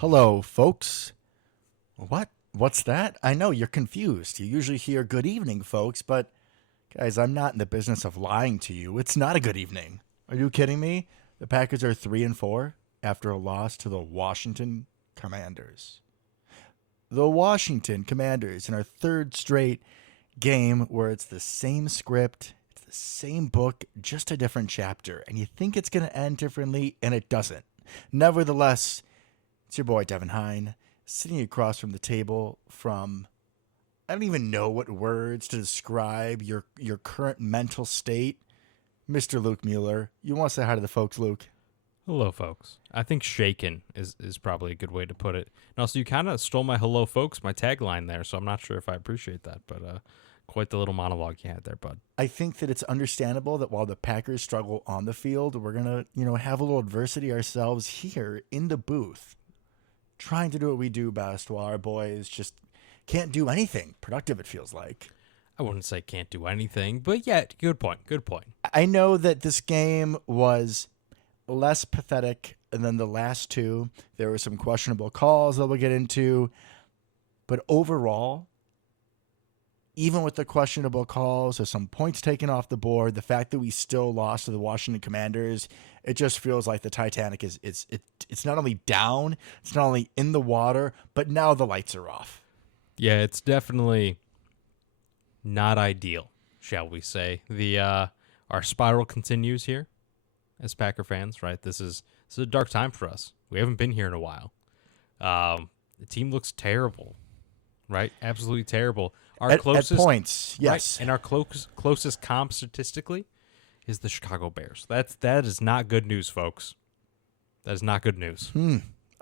Hello, folks. What? What's that? I know you're confused. You usually hear good evening, folks, but guys, I'm not in the business of lying to you. It's not a good evening. Are you kidding me? The Packers are 3-4 after a loss to the Washington Commanders. The Washington Commanders in our third straight game where it's the same script, it's the same book, just a different chapter, and you think it's going to end differently, and it doesn't. Nevertheless, it's your boy Devin Hine sitting across from the table from I don't even know what words to describe your current mental state. Mr. Luke Mueller. You want to say hi to the folks, Luke? Hello, folks. I think shaken is probably a good way to put it. And also, you kind of stole my hello, folks, my tagline there, so I'm not sure if I appreciate that, but quite the little monologue you had there, bud. I think that it's understandable that while the Packers struggle on the field, we're going to, have a little adversity ourselves here in the booth, trying to do what we do best while our boys just can't do anything productive, it feels like. I wouldn't say can't do anything, but yeah, good point. I know that this game was less pathetic than the last two. There were some questionable calls that we'll get into. But overall, even with the questionable calls or some points taken off the board, the fact that we still lost to the Washington Commanders, it just feels like the Titanic it's not only down, it's not only in the water, but now the lights are off. Yeah, it's definitely not ideal, shall we say. Our spiral continues here as Packer fans, right? This is a dark time for us. We haven't been here in a while. The team looks terrible, right? Absolutely terrible. Our At closest points, yes. right? And our closest comp statistically is the Chicago Bears. That is not good news, folks. That is not good news.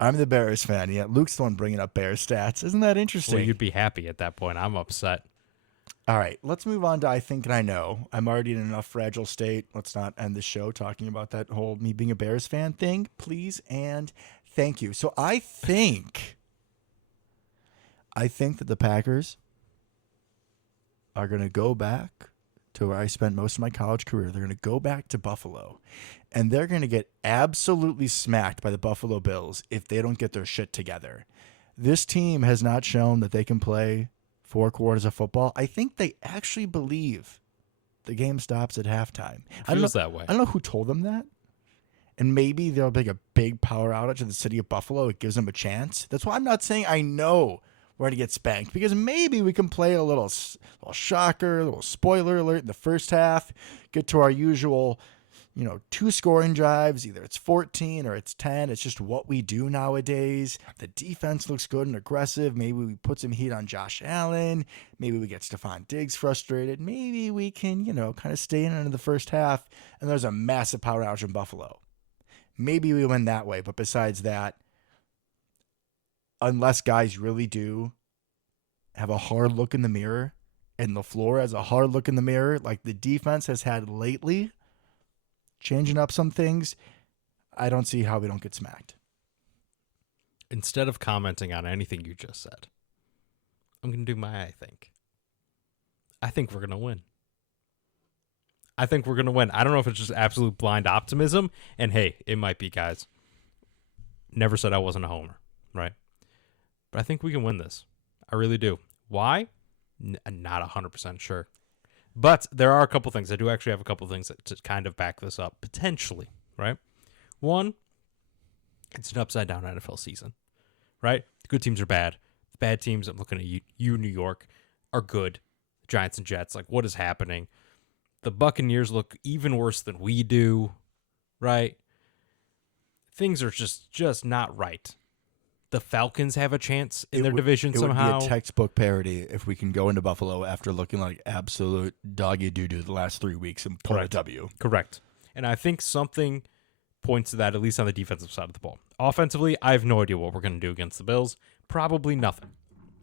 I'm the Bears fan. Yeah, Luke's the one bringing up Bears stats. Isn't that interesting? Well, you'd be happy at that point. I'm upset. All right, let's move on to I think and I know. I'm already in enough fragile state. Let's not end the show talking about that whole me being a Bears fan thing, please and thank you. So I think that the Packers are going to go back to where I spent most of my college career. They're going to go back to Buffalo, and they're going to get absolutely smacked by the Buffalo Bills if they don't get their shit together. This team has not shown that they can play 4 quarters of football. I think they actually believe the game stops at halftime. Feels that way. I don't know who told them that. And maybe they'll make a big power outage in the city of Buffalo. It gives them a chance. That's why I'm not saying I know we're going to get spanked, because maybe we can play a little shocker, a little spoiler alert in the first half, get to our usual 2 scoring drives. Either it's 14 or it's 10. It's just what we do nowadays. The defense looks good and aggressive. Maybe we put some heat on Josh Allen. Maybe we get Stephon Diggs frustrated. Maybe we can, kind of stay in into the first half, and there's a massive power outage in Buffalo. Maybe we win that way. But besides that, unless guys really do have a hard look in the mirror, and LaFleur has a hard look in the mirror like the defense has had lately, changing up some things, I don't see how we don't get smacked. Instead of commenting on anything you just said, I'm going to do my I think. I think we're going to win. I don't know if it's just absolute blind optimism, and hey, it might be, guys. Never said I wasn't a homer, right? But I think we can win this. I really do. Why? Not 100% sure. But there are a couple things. I do actually have a couple things to kind of back this up, potentially, right? One, it's an upside-down NFL season, right? The good teams are bad. The bad teams, I'm looking at you, New York, are good. Giants and Jets, like, what is happening? The Buccaneers look even worse than we do, right? Things are just not right. The Falcons have a chance in their division somehow. It would be a textbook parody if we can go into Buffalo after looking like absolute doggy doo-doo the last 3 weeks and pull a W. Correct. And I think something points to that, at least on the defensive side of the ball. Offensively, I have no idea what we're going to do against the Bills. Probably nothing.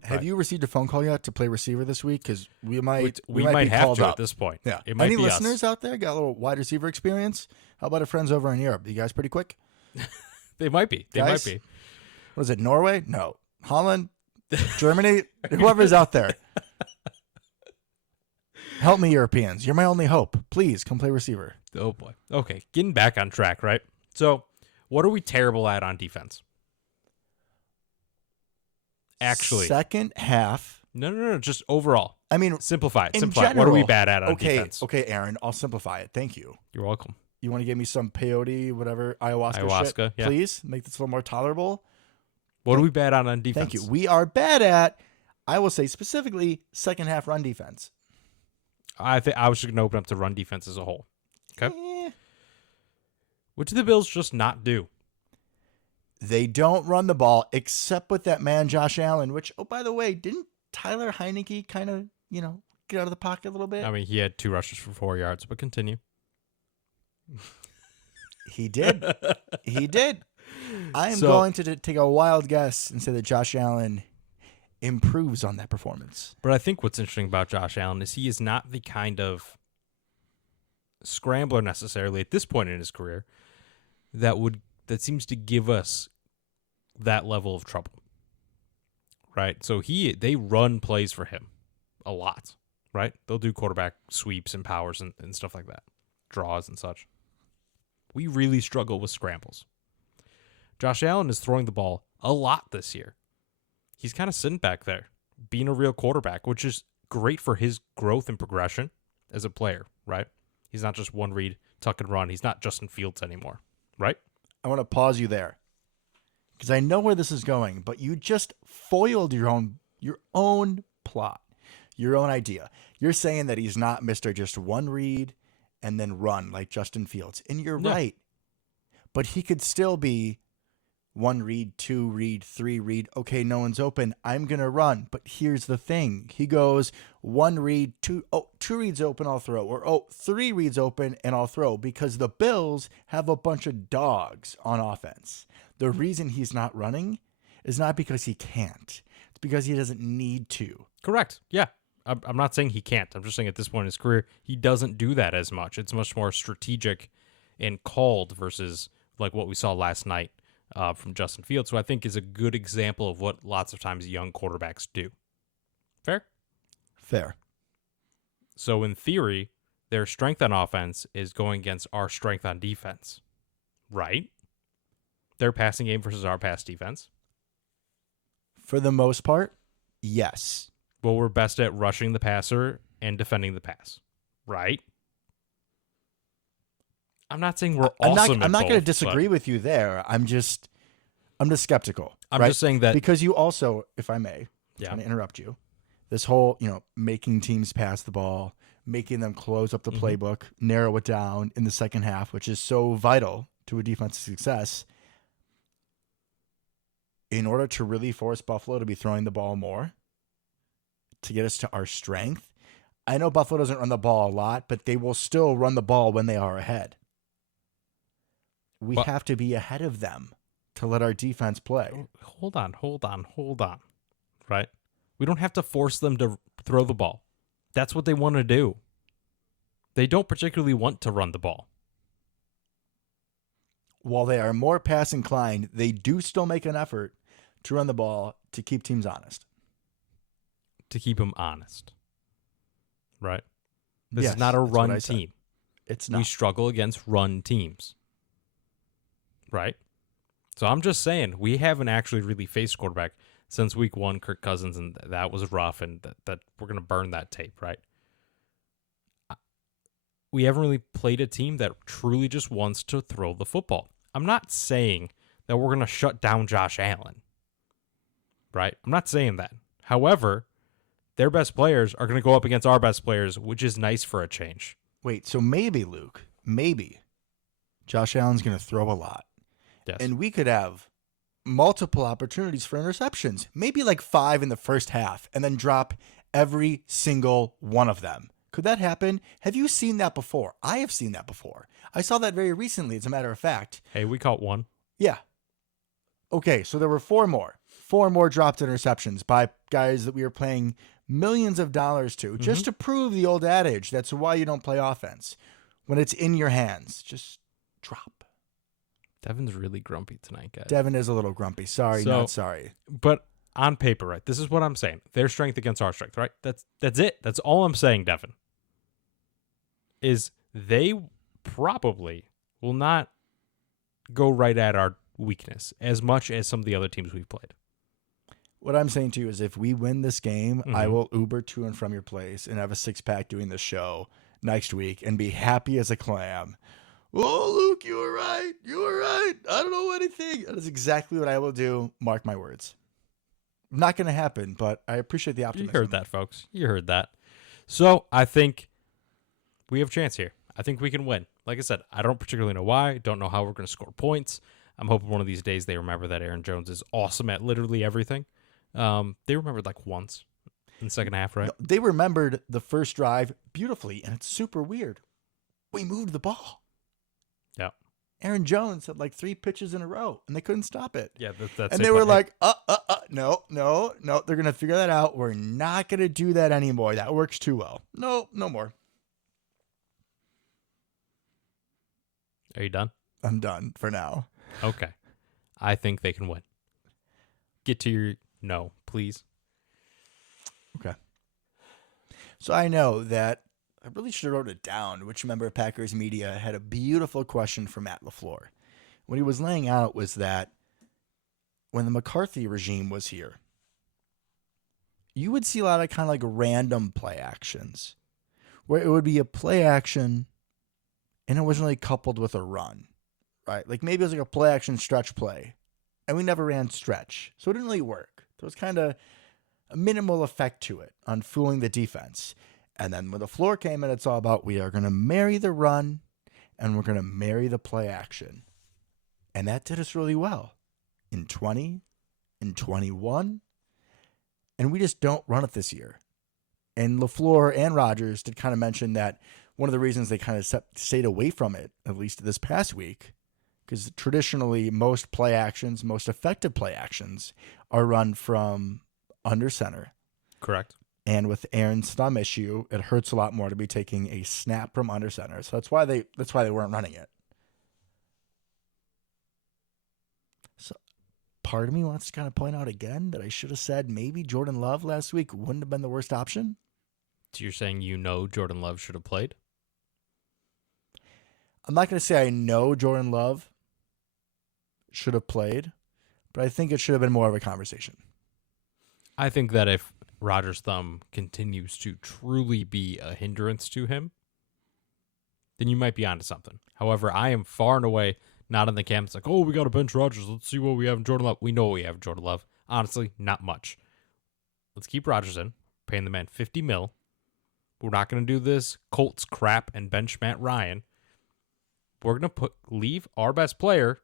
Have you received a phone call yet to play receiver this week? Because we might be have to up at this point. Yeah. It might Any be listeners us. out there got a little wide receiver experience? How about our friends over in Europe? You guys pretty quick? They might be. Guys? What is it, Norway? No. Holland? Germany? Whoever's out there. Help me, Europeans. You're my only hope. Please come play receiver. Oh, boy. Okay, getting back on track, right? So, what are we terrible at on defense? Actually. Second half. No. Just overall. I mean, Simplify it. in Simplify it. general, What are we bad at on defense? Okay, Aaron, I'll simplify it. Thank you. You're welcome. You want to give me some peyote, whatever, ayahuasca shit? Yeah. Please make this a little more tolerable. What are we bad on defense? Thank you. We are bad at, I will say specifically, second half run defense. I think I was just going to open up to run defense as a whole. Okay. Eh, What do the Bills just not do? they don't run the ball except with that man, Josh Allen, which, oh, by the way, didn't Tyler Heineke kind of, get out of the pocket a little bit? I mean, he had 2 rushes for 4 yards, but continue. He did. He did. I am So- going to take a wild guess and say that Josh Allen improves on that performance. But I think what's interesting about Josh Allen is he is not the kind of scrambler necessarily at this point in his career that seems to give us that level of trouble. Right? So they run plays for him a lot, right? They'll do quarterback sweeps and powers and stuff like that. Draws and such. We really struggle with scrambles. Josh Allen is throwing the ball a lot this year. He's kind of sitting back there, being a real quarterback, which is great for his growth and progression as a player, right? He's not just one read, tuck and run. He's not Justin Fields anymore, right? I want to pause you there because I know where this is going, but you just foiled your own plot, your own idea. You're saying that he's not Mr. Just one read and then run like Justin Fields. And you're right. But he could still be 1 read, 2 read, 3 read. Okay, no one's open. I'm going to run. But here's the thing. He goes 1 read, 2 reads open, I'll throw. Or 3 reads open and I'll throw, because the Bills have a bunch of dogs on offense. The reason he's not running is not because he can't. It's because he doesn't need to. Correct. Yeah. I'm not saying he can't. I'm just saying at this point in his career, he doesn't do that as much. It's much more strategic and called versus like what we saw last night from Justin Fields, who I think is a good example of what lots of times young quarterbacks do. Fair? Fair. So in theory, their strength on offense is going against our strength on defense, right? Their passing game versus our pass defense. For the most part, yes. Well, we're best at rushing the passer and defending the pass, right? I'm not saying we're awesome. I'm not going to both, disagree with you there. I'm just skeptical. I'm right? just saying that because you also, if I may, Yeah. trying to interrupt you, this whole making teams pass the ball, making them close up the playbook, narrow it down in the second half, which is so vital to a defensive success. In order to really force Buffalo to be throwing the ball more, to get us to our strength, I know Buffalo doesn't run the ball a lot, but they will still run the ball when they are ahead. We have to be ahead of them to let our defense play. Hold on. Right? We don't have to force them to throw the ball. That's what they want to do. They don't particularly want to run the ball. While they are more pass inclined, they do still make an effort to run the ball to keep teams honest. To keep them honest. Right? This Yes, is not a that's what I run said. team. It's We not. struggle against run teams. Right? So I'm just saying, we haven't actually really faced quarterback since week 1, Kirk Cousins, and that was rough, and that we're going to burn that tape, right? We haven't really played a team that truly just wants to throw the football. I'm not saying that we're going to shut down Josh Allen, right? I'm not saying that. However, their best players are going to go up against our best players, which is nice for a change. Wait, so maybe, Luke, Josh Allen's going to throw a lot. Yes. And we could have multiple opportunities for interceptions, maybe like 5 in the first half, and then drop every single one of them. Could that happen? Have you seen that before? I have seen that before. I saw that very recently, as a matter of fact. Hey, we caught 1. Yeah. Okay, so there were 4 more. 4 more dropped interceptions by guys that we were paying millions of dollars to, just to prove the old adage, that's why you don't play offense. When it's in your hands, just drop. Devin's really grumpy tonight, guys. Devin is a little grumpy. Sorry, So- not sorry. But on paper, right? This is what I'm saying. Their strength against our strength, right? That's it. That's all I'm saying, Devin. Is they probably will not go right at our weakness as much as some of the other teams we've played. What I'm saying to you is if we win this game, I Mhm. will Uber to and from your place and have a 6-pack doing the show next week and be happy as a clam. Oh, Luke, you were right. You were right. I don't know anything. That is exactly what I will do. Mark my words. Not going to happen, but I appreciate the You optimism. heard that, folks. You heard that. So I think we have a chance here. I think we can win. Like I said, I don't particularly know why. Don't know how we're going to score points. I'm hoping one of these days they remember that Aaron Jones is awesome at literally everything. They remembered like once in the second half, right? No, they remembered the first drive beautifully, and it's super weird. We moved the ball. Yeah. Aaron Jones had like 3 pitches in a row, and they couldn't stop it. Yeah, that's And it, they were but like, no. They're going to figure that out. We're not going to do that anymore. That works too well. No more. Are you done? I'm done for now. Okay. I think they can win. Get to your no, please. Okay. So I know that I really should have wrote it down, which member of Packers media had a beautiful question for Matt LaFleur. What he was laying out was that when the McCarthy regime was here, you would see a lot of kind of like random play actions where it would be a play action and it wasn't really coupled with a run, right? Like maybe it was like a play action stretch play and we never ran stretch. So it didn't really work. There was kind of a minimal effect to it on fooling the defense. And then when the floor came in, it's all about we are going to marry the run and we're going to marry the play action. And that did us really well in 20, in 21. And we just don't run it this year. And LaFleur and Rodgers did kind of mention that one of the reasons they kind of stayed away from it, at least this past week, because traditionally most play actions, most effective play actions are run from under center. Correct. And with Aaron's thumb issue, it hurts a lot more to be taking a snap from under center. So that's why they weren't running it. So part of me wants to kind of point out again that I should have said maybe Jordan Love last week wouldn't have been the worst option. So you're saying Jordan Love should have played? I'm not going to say I know Jordan Love should have played, but I think it should have been more of a conversation. I think that if Rodgers' thumb continues to truly be a hindrance to him, then you might be onto something. However, I am far and away not in the camp. It's like, oh, we got to bench Rodgers. Let's see what we have in Jordan Love. We know what we have in Jordan Love. Honestly, not much. Let's keep Rodgers in, paying the man $50 million. We're not going to do this Colts crap and bench Matt Ryan. We're going to leave our best player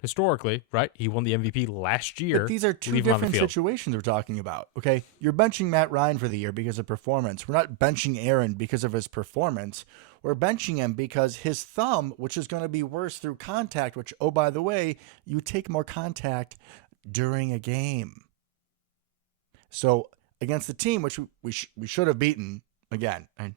historically, right? He won the MVP last year. But these are two different situations we're talking about, okay? You're benching Matt Ryan for the year because of performance. We're not benching Aaron because of his performance. We're benching him because his thumb, which is going to be worse through contact, which, oh, by the way, you take more contact during a game. So against the team, which we should have beaten, again, I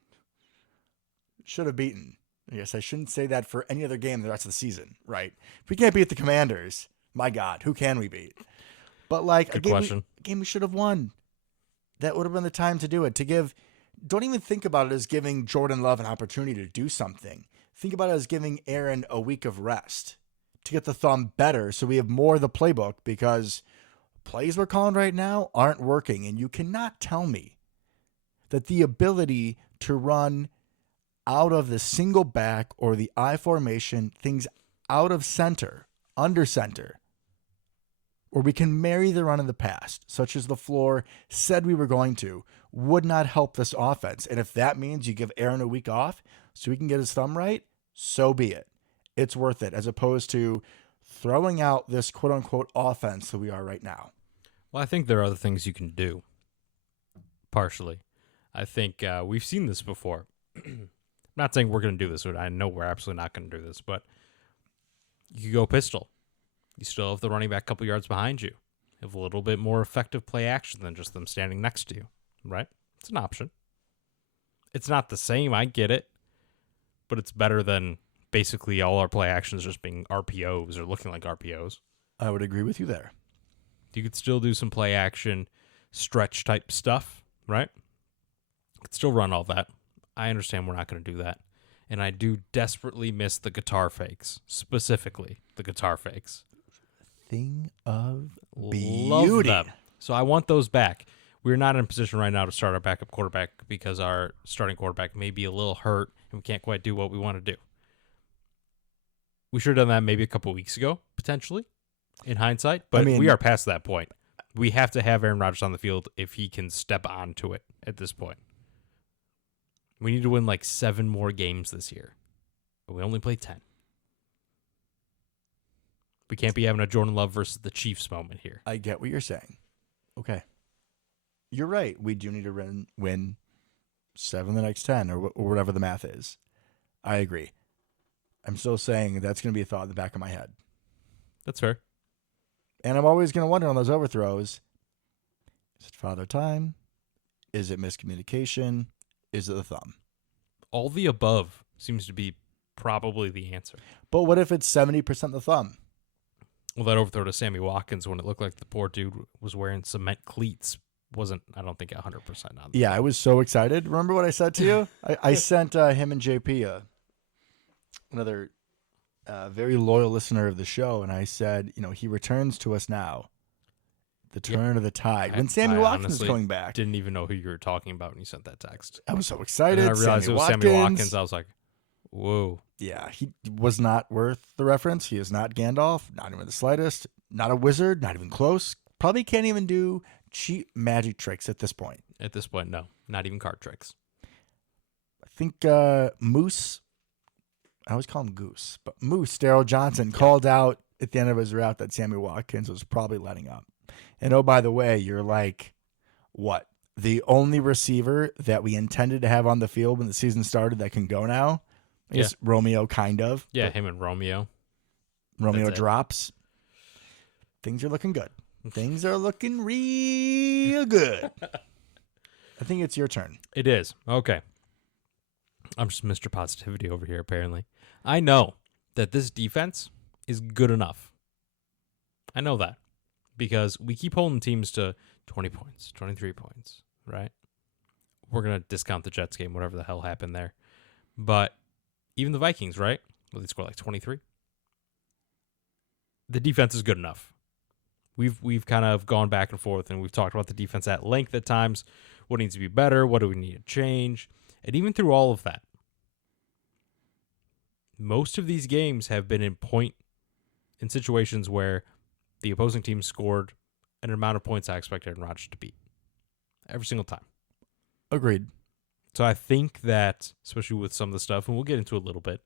should have beaten. I guess I shouldn't say that for any other game the rest of the season, right? If we can't beat the Commanders, my God, who can we beat? But like a game we should have won. That would have been the time to do it. Don't even think about it as giving Jordan Love an opportunity to do something. Think about it as giving Aaron a week of rest to get the thumb better so we have more of the playbook, because plays we're calling right now aren't working. And you cannot tell me that the ability to run out of the single back or the I formation, things out of center, under center, where we can marry the run of the past, such as LaFleur said we were going to, would not help this offense. And if that means you give Aaron a week off so he can get his thumb right, so be it. It's worth it, as opposed to throwing out this quote-unquote offense that we are right now. Well, I think there are other things you can do, partially. I think we've seen this before. I'm not saying we're going to do this. I know we're absolutely not going to do this, but you go pistol. You still have the running back a couple yards behind you. You have a little bit more effective play action than just them standing next to you, right? It's an option. It's not the same, I get it, but it's better than basically all our play actions just being RPOs or looking like RPOs. I would agree with you there. You could still do some play action, stretch type stuff, right? You could still run all that. I understand we're not going to do that. And I do desperately miss the guitar fakes, specifically the guitar fakes. Thing of Love beauty. them. So I want those back. We're not in a position right now to start our backup quarterback because our starting quarterback may be a little hurt and we can't quite do what we want to do. We should have done that maybe a couple weeks ago, potentially, in hindsight. But we are past that point. We have to have Aaron Rodgers on the field if he can step onto it at this point. We need to win like 7 more games this year. But we only play 10. We can't be having a Jordan Love versus the Chiefs moment here. I get what you're saying. Okay. You're right. We do need to win 7 the next 10 or whatever the math is. I agree. I'm still saying that's going to be a thought in the back of my head. That's fair. And I'm always going to wonder on those overthrows, is it father time? Is it miscommunication? Is it the thumb? All the above seems to be probably the answer. But what if it's 70% the thumb? Well, that overthrow to Sammy Watkins when it looked like the poor dude was wearing cement cleats wasn't, I don't think, 100% on Yeah, I was so excited. Remember what I said to you? I sent him and JP, another very loyal listener of the show, and I said, he returns to us now. The turn of the tide. When Sammy Watkins is coming back. Didn't even know who you were talking about when you sent that text. I was so excited. And I realized it was Sammy Watkins. I was like, whoa. Yeah, he was not worth the reference. He is not Gandalf, not even the slightest. Not a wizard, not even close. Probably can't even do cheap magic tricks at this point. At this point, no. Not even card tricks. I think Moose, I always call him Goose, but Moose, Daryl Johnson, called out at the end of his route that Sammy Watkins was probably letting up. And oh, by the way, you're like, what? The only receiver that we intended to have on the field when the season started that can go now? I guess Romeo, kind of. Yeah, him and Romeo. Romeo drops. Things are looking good. Things are looking real good. I think it's your turn. It is. Okay. I'm just Mr. Positivity over here, apparently. I know that this defense is good enough. I know that. Because we keep holding teams to 20 points, 23 points, right? We're going to discount the Jets game, whatever the hell happened there. But even the Vikings, right? Well, they scored like 23. The defense is good enough. We've kind of gone back and forth, and we've talked about the defense at length at times. What needs to be better? What do we need to change? And even through all of that, most of these games have been in situations where the opposing team scored an amount of points I expected Aaron Rodgers to beat. Every single time. Agreed. So I think that, especially with some of the stuff, and we'll get into it a little bit,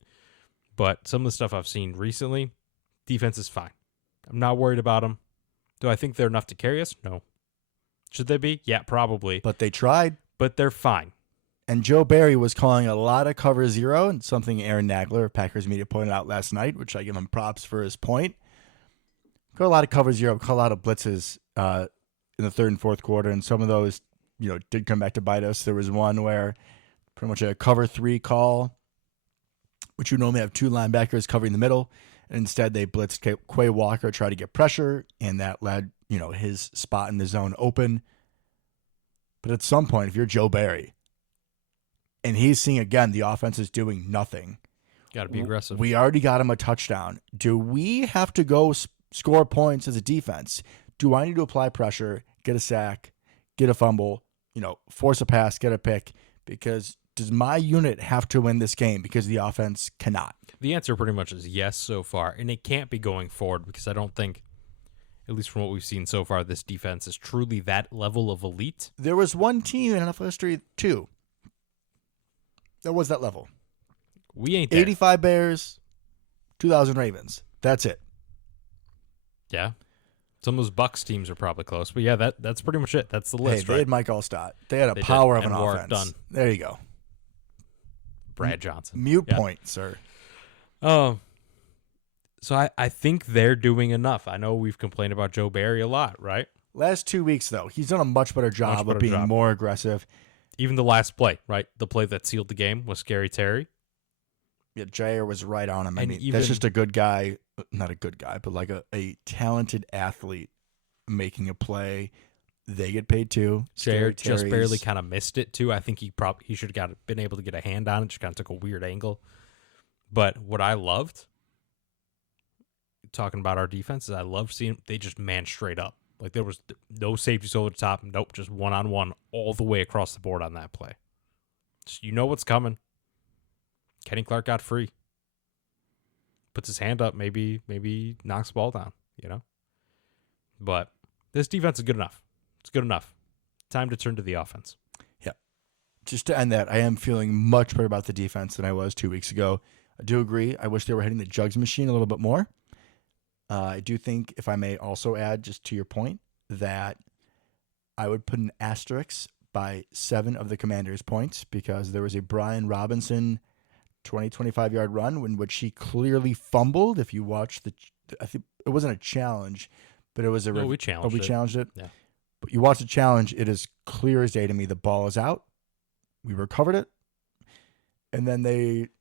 but some of the stuff I've seen recently, defense is fine. I'm not worried about them. Do I think they're enough to carry us? No. Should they be? Yeah, probably. But they tried. But they're fine. And Joe Barry was calling a lot of cover zero, and something Aaron Nagler of Packers Media pointed out last night, which I give him props for his point. Call a lot of cover zero, call a lot of blitzes in the third and fourth quarter, and some of those, did come back to bite us. There was one where pretty much a cover 3 call, which you normally have 2 linebackers covering the middle, and instead they blitzed Quay Walker, tried to get pressure, and that led, his spot in the zone open. But at some point, if you're Joe Barry, and he's seeing, again, the offense is doing nothing. Got to be aggressive. We already got him a touchdown. Do we have to go score points as a defense? Do I need to apply pressure, get a sack, get a fumble, force a pass, get a pick? Because does my unit have to win this game because the offense cannot? The answer pretty much is yes so far, and it can't be going forward because I don't think, at least from what we've seen so far, this defense is truly that level of elite. There was one team in NFL history, too, that was that level. We ain't there. 85 Bears, 2,000 Ravens. That's it. Yeah. Some of those Bucks teams are probably close, but yeah, that's pretty much it. That's the list, they right? had Mike Allstott. They had a power of an offense. Done. There you go. Brad Johnson. Mute point, sir. So I think they're doing enough. I know we've complained about Joe Barry a lot, right? Last 2 weeks, though, he's done a much better job of being more aggressive. Even the last play, right? The play that sealed the game was Scary Terry. Yeah, Jair was right on him. I mean, that's just a good guy. Not a good guy, but like a talented athlete making a play. They get paid too. Jair just barely kind of missed it too. I think he should have been able to get a hand on it. Just kind of took a weird angle. But what I loved, talking about our defense, is I loved seeing they just man straight up. Like there was no safeties over the top. Nope, just one-on-one all the way across the board on that play. So you know what's coming. Kenny Clark got free. Puts his hand up, maybe knocks the ball down, you know? But this defense is good enough. It's good enough. Time to turn to the offense. Yeah. Just to end that, I am feeling much better about the defense than I was 2 weeks ago. I do agree. I wish they were hitting the jugs machine a little bit more. I do think, if I may also add, just to your point, that I would put an asterisk by 7 of the Commanders' points because there was a Brian Robinson 25-yard run in which he clearly fumbled. If you watch I think it wasn't a challenge, but it was a... we challenged it. We challenged it? Yeah. But you watch the challenge, it is clear as day to me the ball is out. We recovered it. And then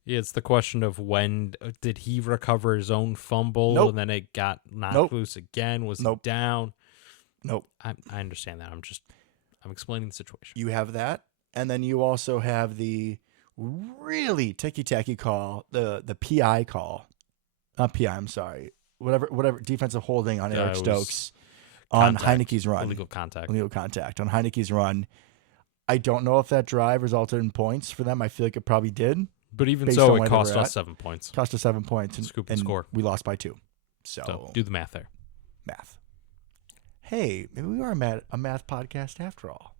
Yeah, it's the question of when did he recover his own fumble, Nope. and then it got knocked Nope. loose again? Was Nope. he down? Nope. I understand that. I'm explaining the situation. You have that. And then you also have the really ticky-tacky call, the PI call. Not PI, I'm sorry. Whatever defensive holding on Eric it was Stokes on contact, Heineke's run. Illegal contact. Illegal contact on Heineke's run. I don't know if that drive resulted in points for them. I feel like it probably did. But even based so, on it where cost they were us at. 7 points. Cost us 7 points. Scoop and score. We lost by 2. So do the math there. Math. Hey, maybe we are a math podcast after all.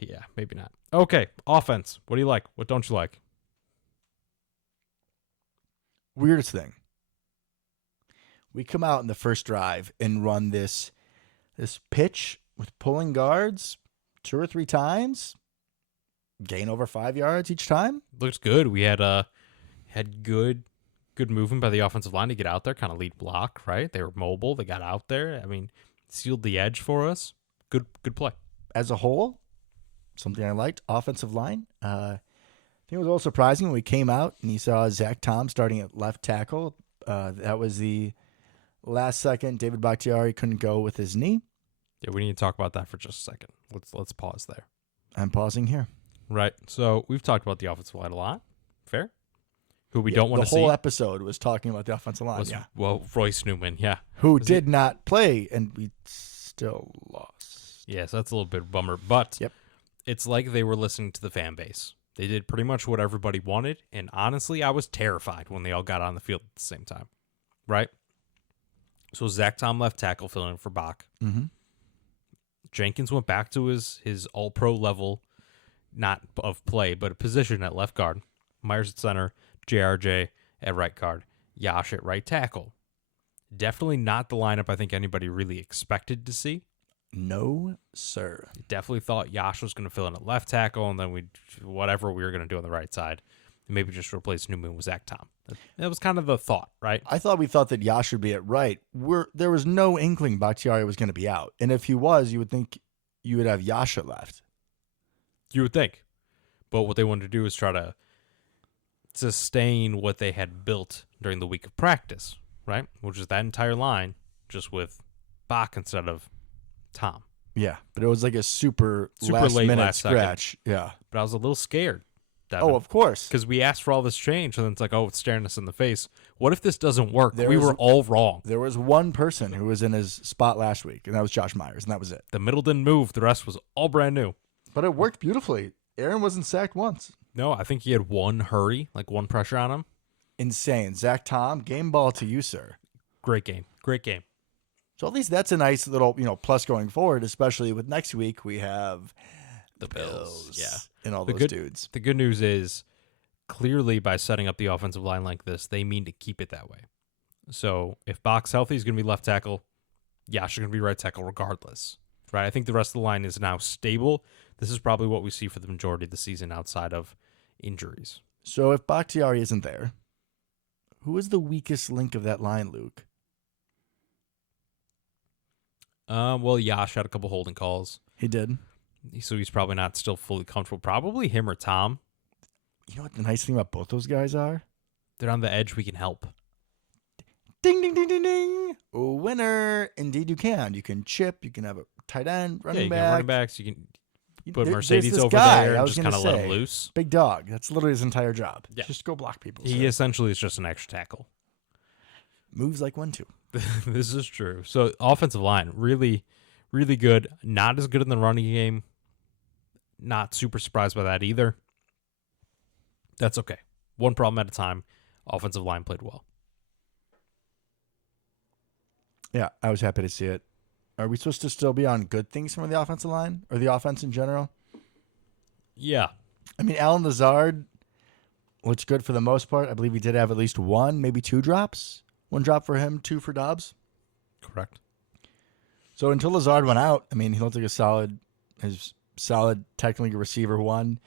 Yeah, maybe not. Okay, offense. What do you like? What don't you like? Weirdest thing. We come out in the first drive and run this pitch with pulling guards 2 or 3 times. Gain over 5 yards each time. Looks good. We had good movement by the offensive line to get out there, kind of lead block, right? They were mobile. They got out there. I mean, sealed the edge for us. Good play. As a whole, something I liked, offensive line. I think it was a little surprising when we came out and you saw Zach Tom starting at left tackle. That was the last second. David Bakhtiari couldn't go with his knee. Yeah, we need to talk about that for just a second. Let's pause there. I'm pausing here. Right. So we've talked about the offensive line a lot. Fair. Who we don't want to see. The whole episode was talking about the offensive line. Was, well, Royce Newman. Yeah. Who did not play, and we still lost. Yeah, so that's a little bit of a bummer. But Yep. It's like they were listening to the fan base. They did pretty much what everybody wanted. And honestly, I was terrified when they all got on the field at the same time. Right? So Zach Tom left tackle filling in for Bach. Mm-hmm. Jenkins went back to his all-pro level, not of play, but a position at left guard. Myers at center, JRJ at right guard, Yash at right tackle. Definitely not the lineup I think anybody really expected to see. No, sir. Definitely thought Yash was going to fill in at left tackle, and then whatever we were going to do on the right side, maybe just replace Newman with Zach Tom. That was kind of the thought, right? We thought that Yash would be at right. There was no inkling Bakhtiari was going to be out. And if he was, you would think you would have Yash at left. You would think. But what they wanted to do is try to sustain what they had built during the week of practice, right? Which is that entire line, just with Bach instead of Tom. Yeah, but it was like a super late minute last second. scratch. Yeah. But I was a little scared, Devin. Oh, of course. Because we asked for all this change, and then it's like, oh, it's staring us in the face. What if this doesn't work? There We was- were all wrong. There was one person who was in his spot last week, and that was Josh Myers, and that was it. The middle didn't move. The rest was all brand new. But it worked beautifully. Aaron wasn't sacked once. No, I think he had one hurry, like one pressure on him. Insane. Zach Tom, game ball to you, sir. Great game. Great game. So at least that's a nice little, plus going forward, especially with next week we have The Bills. Yeah. and all The those good- dudes. The good news is, clearly by setting up the offensive line like this, they mean to keep it that way. So if Bach's healthy, he's going to be left tackle. Yash is going to be right tackle regardless. Right? I think the rest of the line is now stable. This is probably what we see for the majority of the season outside of injuries. So if Bakhtiari isn't there, who is the weakest link of that line, Luke? Well, Yash had a couple holding calls, He did. so he's probably not still fully comfortable. Probably him or Tom. You know what the nice thing about both those guys are? They're on the edge. We can help. Ding, ding, ding, ding, ding. Winner. Indeed you can. You can chip. You can have a tight end, Yeah, running you back. can running backs. You can put There's Mercedes this over guy, there I and was just gonna kind of let say, him loose. Big dog. That's literally his entire job. Yeah. Just go block people. He sir. essentially is just an extra tackle. Moves like one, too. This is true. So offensive line, really, really good. Not as good in the running game. Not super surprised by that either. That's okay. One problem at a time. Offensive line played well. Yeah, I was happy to see it. Are we supposed to still be on good things from the offensive line or the offense in general? Yeah. I mean, Alan Lazard looks good for the most part. I believe he did have at least one, maybe two drops. One drop for him, two for Dobbs. Correct. So until Lazard went out, I mean, he looked like his solid technically receiver one.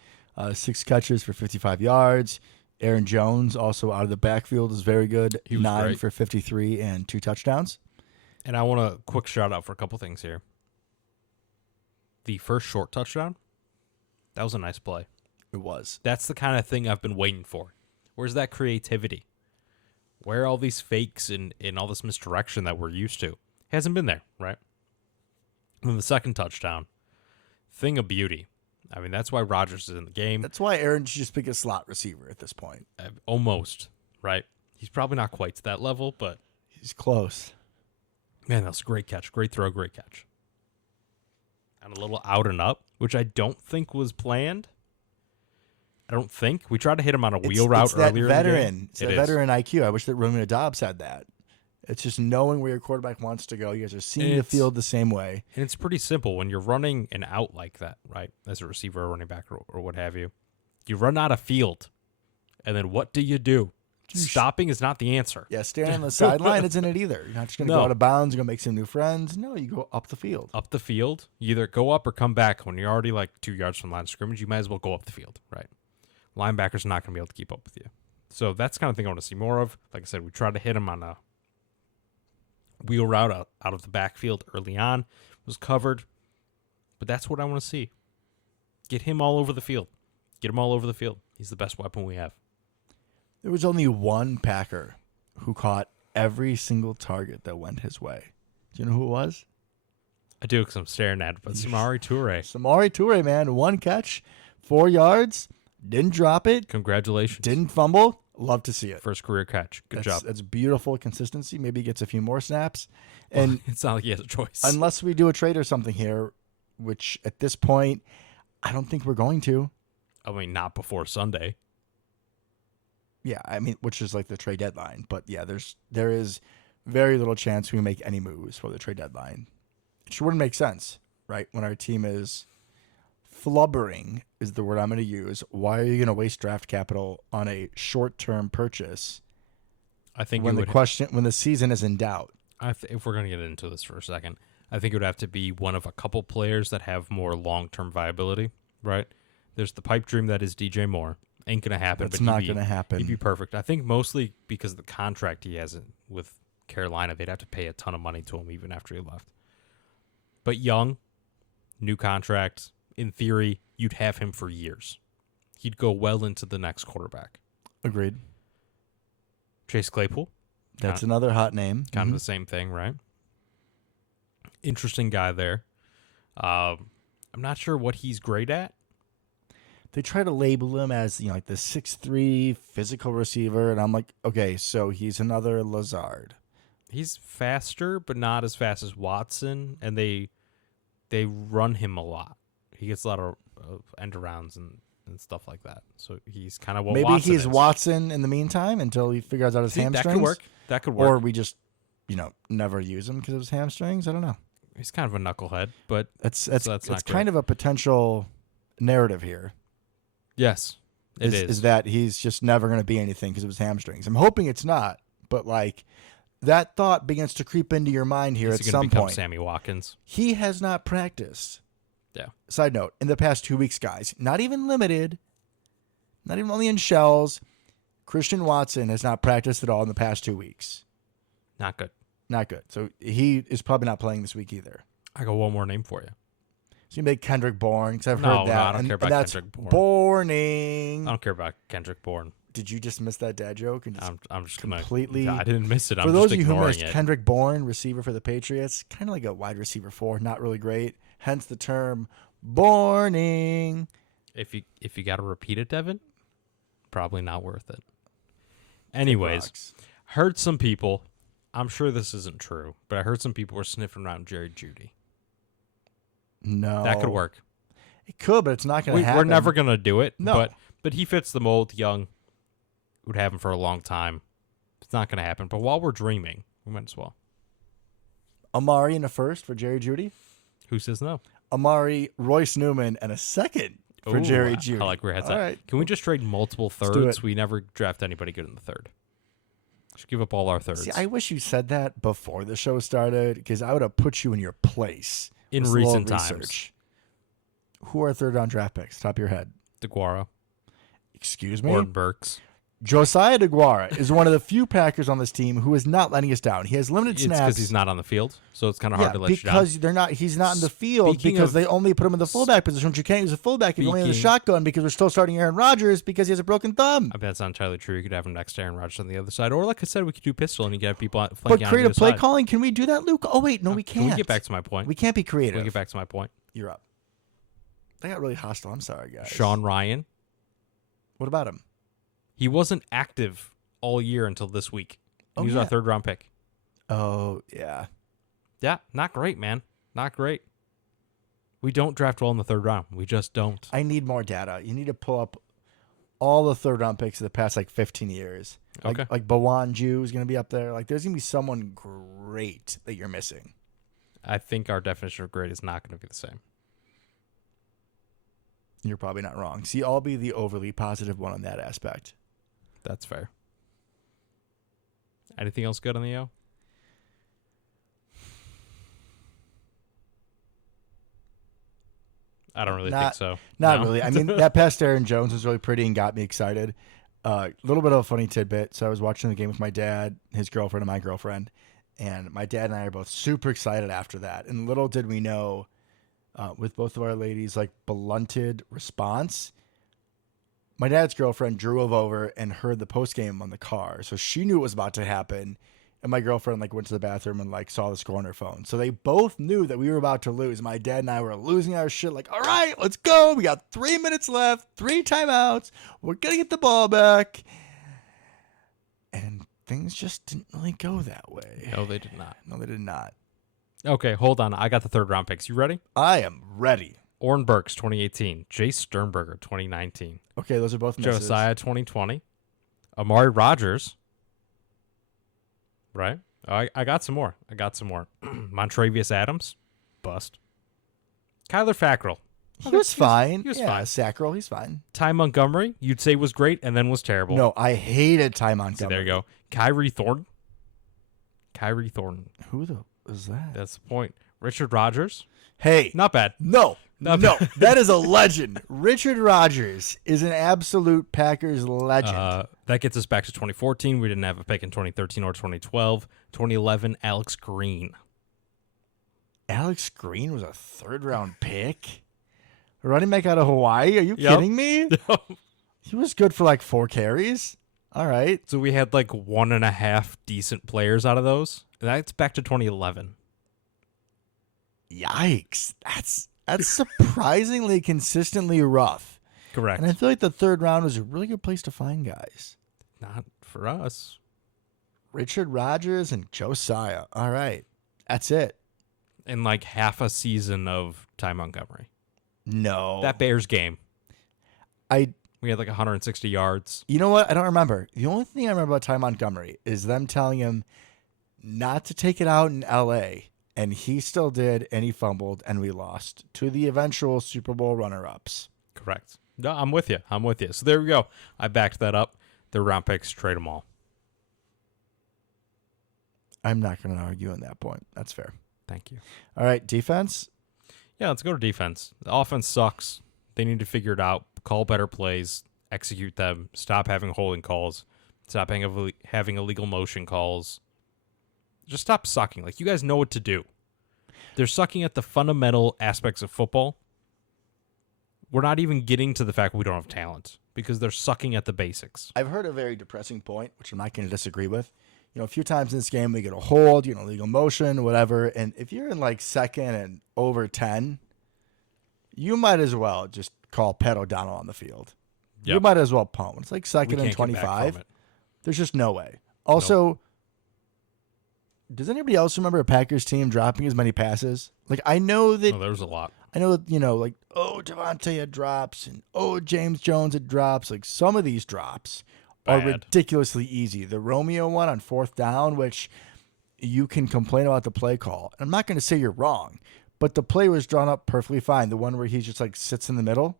6 catches for 55 yards. Aaron Jones, also out of the backfield, is very good. He was 9 great. for 53 and 2 touchdowns. And I want a quick shout out for a couple things here. The first short touchdown, that was a nice play. It was. That's the kind of thing I've been waiting for. Where's that creativity? Where are all these fakes and all this misdirection that we're used to? Hasn't been there, right? And then the second touchdown, thing of beauty. I mean, that's why Rodgers is in the game. That's why Aaron should just pick a slot receiver at this point. Almost, right? He's probably not quite to that level, but He's close. man, that was a great catch. Great throw, great catch. And a little out and up, which I don't think was planned. I don't think. We tried to hit him on a wheel route it's that earlier veteran. in the game. It's that veteran IQ. I wish that Romeo Dobbs had that. It's just knowing where your quarterback wants to go. You guys are seeing the field the same way. And it's pretty simple when you're running an out like that, right? As a receiver or running back or what have you. You run out of field. And then what do? Stopping is not the answer. Yeah, standing on the sideline isn't it either. You're not just going to go out of bounds and go make some new friends. No, you go up the field. Up the field. You either go up or come back. When you're already like 2 yards from the line of scrimmage, you might as well go up the field, right? Linebacker's not going to be able to keep up with you. So that's the kind of thing I want to see more of. Like I said, we tried to hit him on a wheel route out of the backfield early on. It was covered. But that's what I want to see. Get him all over the field. Get him all over the field. He's the best weapon we have. There was only one Packer who caught every single target that went his way. Do you know who it was? I do because I'm staring at it, but Samori Toure. Samori Toure, man. 1 catch, 4 yards, didn't drop it, Congratulations. didn't fumble. Love to see it. First career catch. Good job. That's beautiful consistency. Maybe he gets a few more snaps. And It's not like he has a choice. unless we do a trade or something here, which at this point, I don't think we're going to. I mean, not before Sunday. Yeah, I mean, which is like the trade deadline. But yeah, there is very little chance we make any moves for the trade deadline. It sure wouldn't make sense, right? When our team is flubbering, is the word I'm going to use. Why are you going to waste draft capital on a short-term purchase I think when it would, when the season is in doubt? if we're going to get into this for a second, I think it would have to be one of a couple players that have more long-term viability, right? There's the pipe dream that is DJ Moore. Ain't going to happen. It's but not going to He'd happen. be perfect. I think mostly because of the contract he has with Carolina. They'd have to pay a ton of money to him even after he left. But young, new contract. In theory, you'd have him for years. He'd go well into the next quarterback. Agreed. Chase Claypool. That's another hot name. Kind of the same thing, right? Interesting guy there. I'm not sure what he's great at. They try to label him as like the 6'3" physical receiver, and I'm like, okay, so he's another Lazard. He's faster, but not as fast as Watson, and they run him a lot. He gets a lot of end arounds and stuff like that. So he's kind of what Maybe Watson he's is. Watson in the meantime until he figures out his See, hamstrings. that could work. That could work. Or we just, never use him because of his hamstrings. I don't know. He's kind of a knucklehead, but That's not it's good. kind of a potential narrative here. yes, it is. Is that he's just never going to be anything because of his hamstrings. I'm hoping it's not, but like that thought begins to creep into your mind here Is at he gonna some become point. Sammy Watkins? He has not practiced. Yeah. Side note, in the past 2 weeks, guys, not even limited, not even only in shells, Christian Watson has not practiced at all in the past 2 weeks. Not good. Not good. So he is probably not playing this week either. I got one more name for you. So you make Kendrick Bourne, because I've No, heard that. no, I don't and, care about and that's Kendrick Bourne. Bourning. I don't care about Kendrick Bourne. Did you just miss that dad joke? And just I'm just completely. I didn't miss it. For I'm those just of you who ignoring missed, it. Kendrick Bourne, receiver for the Patriots, kind of like a wide receiver 4, not really great. Hence the term Bourning. If you got to repeat it, Devin, probably not worth it. Anyways, heard some people I'm sure this isn't true, but I heard some people were sniffing around Jerry Jeudy. No. That could work. It could, but it's not going to happen. We're never going to do it. No. But he fits the mold. Young. Would have him for a long time. It's not going to happen. But while we're dreaming, we might as well. Amari in a first for Jerry Jeudy. Who says no? Amari, Royce Newman, and a second for Ooh, Jerry Jeudy. I like where heads All at. right. Can we just trade multiple do thirds? it. We never draft anybody good in the third. Just give up all our thirds. See, I wish you said that before the show started because I would have put you in your place. In with a little recent times. research. Who are third round draft picks? Top of your head. DeGuara. Excuse me? Or Burks. Josiah DeGuara is one of the few Packers on this team who is not letting us down. He has limited It's snaps. because he's not on the field, so it's kind of hard to let you down. because they're not. He's not in the field Speaking because of- they only put him in the fullback position. Which you can't use a fullback if you're only in the Speaking- shotgun because we're still starting Aaron Rodgers because he has a broken thumb. I bet that's not entirely true. You could have him next to Aaron Rodgers on the other side. Or like I said, we could do pistol and you get people But flanking on the creative other play side. calling, can we do that, Luke? Oh wait, no, we can't. Can we get back to my point? We can't be Can creative. we get back to my point? You're up. They got really hostile. I'm sorry, guys. Sean Ryan. What about him? He wasn't active all year until this week. Oh, He was yeah. our third round pick. Oh yeah. Yeah, not great, man. Not great. We don't draft well in the third round. We just don't. I need more data. You need to pull up all the third round picks of the past like 15 years. Okay. Like Bawan Jew is going to be up there. Like there's going to be someone great that you're missing. I think our definition of great is not going to be the same. You're probably not wrong. See, I'll be the overly positive one on that aspect. That's fair. Anything else good on the O? I don't really think so. Not No? really. I mean, that past Aaron Jones was really pretty and got me excited. A little bit of a funny tidbit. So I was watching the game with my dad, his girlfriend, and my girlfriend. And my dad and I are both super excited after that. And little did we know, with both of our ladies, like blunted response, my dad's girlfriend drove over and heard the post game on the car. So she knew it was about to happen. And my girlfriend like went to the bathroom and like saw the score on her phone. So they both knew that we were about to lose. My dad and I were losing our shit. Like, all right, let's go. We got 3 minutes left, 3 timeouts. We're gonna get the ball back. And things just didn't really go that way. No, they did not. No, they did not. Okay, hold on. I got the third round picks. You ready? I am ready. Orrin Burks, 2018. Jace Sternberger, 2019. Okay, those are both misses. Josiah, 2020. Amari Rogers. Right? I got some more. Montrevious Adams. Bust. Kyler Fackrell. He was fine. he was yeah, fine. Sackrell, he's fine. Ty Montgomery, you'd say was great and then was terrible. No, I hated Ty See, Montgomery. there you go. Kyrie Thornton. Who the is that? That's the point. Richard Rodgers. Hey, Not bad. no, Not no, that is a legend. Richard Rodgers is an absolute Packers legend. That gets us back to 2014. We didn't have a pick in 2013 or 2012. 2011, Alex Green. Alex Green was a third-round pick. A running back out of Hawaii? Are you Yep. kidding me? He was good for like 4 carries. All right. So we had like 1.5 decent players out of those. That's back to 2011. Yikes. That's surprisingly consistently rough. Correct. And I feel like the third round was a really good place to find guys. Not for us. Richard Rodgers and Josiah. All right. That's it. In like half a season of Ty Montgomery. No. That Bears game. I We had like 160 yards. You know what? I don't remember. The only thing I remember about Ty Montgomery is them telling him not to take it out in LA, and he still did, and he fumbled, and we lost to the eventual Super Bowl runner-ups. Correct. No, I'm with you. So there we go. I backed that up. Their round picks, trade them all. I'm not going to argue on that point. That's fair. Thank you. All right, defense. Yeah, let's go to defense. The offense sucks. They need to figure it out. Call better plays. Execute them. Stop having holding calls. Stop having illegal motion calls. Just stop sucking. Like, you guys know what to do. They're sucking at the fundamental aspects of football. We're not even getting to the fact we don't have talent because they're sucking at the basics. I've heard a very depressing point, which I'm not going to disagree with. You know, a few times in this game, we get a hold, illegal motion, whatever. And if you're in like second and over 10, you might as well just call Pat O'Donnell on the field. You Yep. might as well punt. It's like second We and can't get back 25. from it. There's just no way. Also, Does anybody else remember a Packers team dropping as many passes? Like I know that Oh, there was a lot. like Devontae had drops and James Jones had drops. Like some of these drops are Bad. ridiculously easy. The Romeo one on 4th down, which you can complain about the play call. I'm not going to say you're wrong, but the play was drawn up perfectly fine. The one where he just like sits in the middle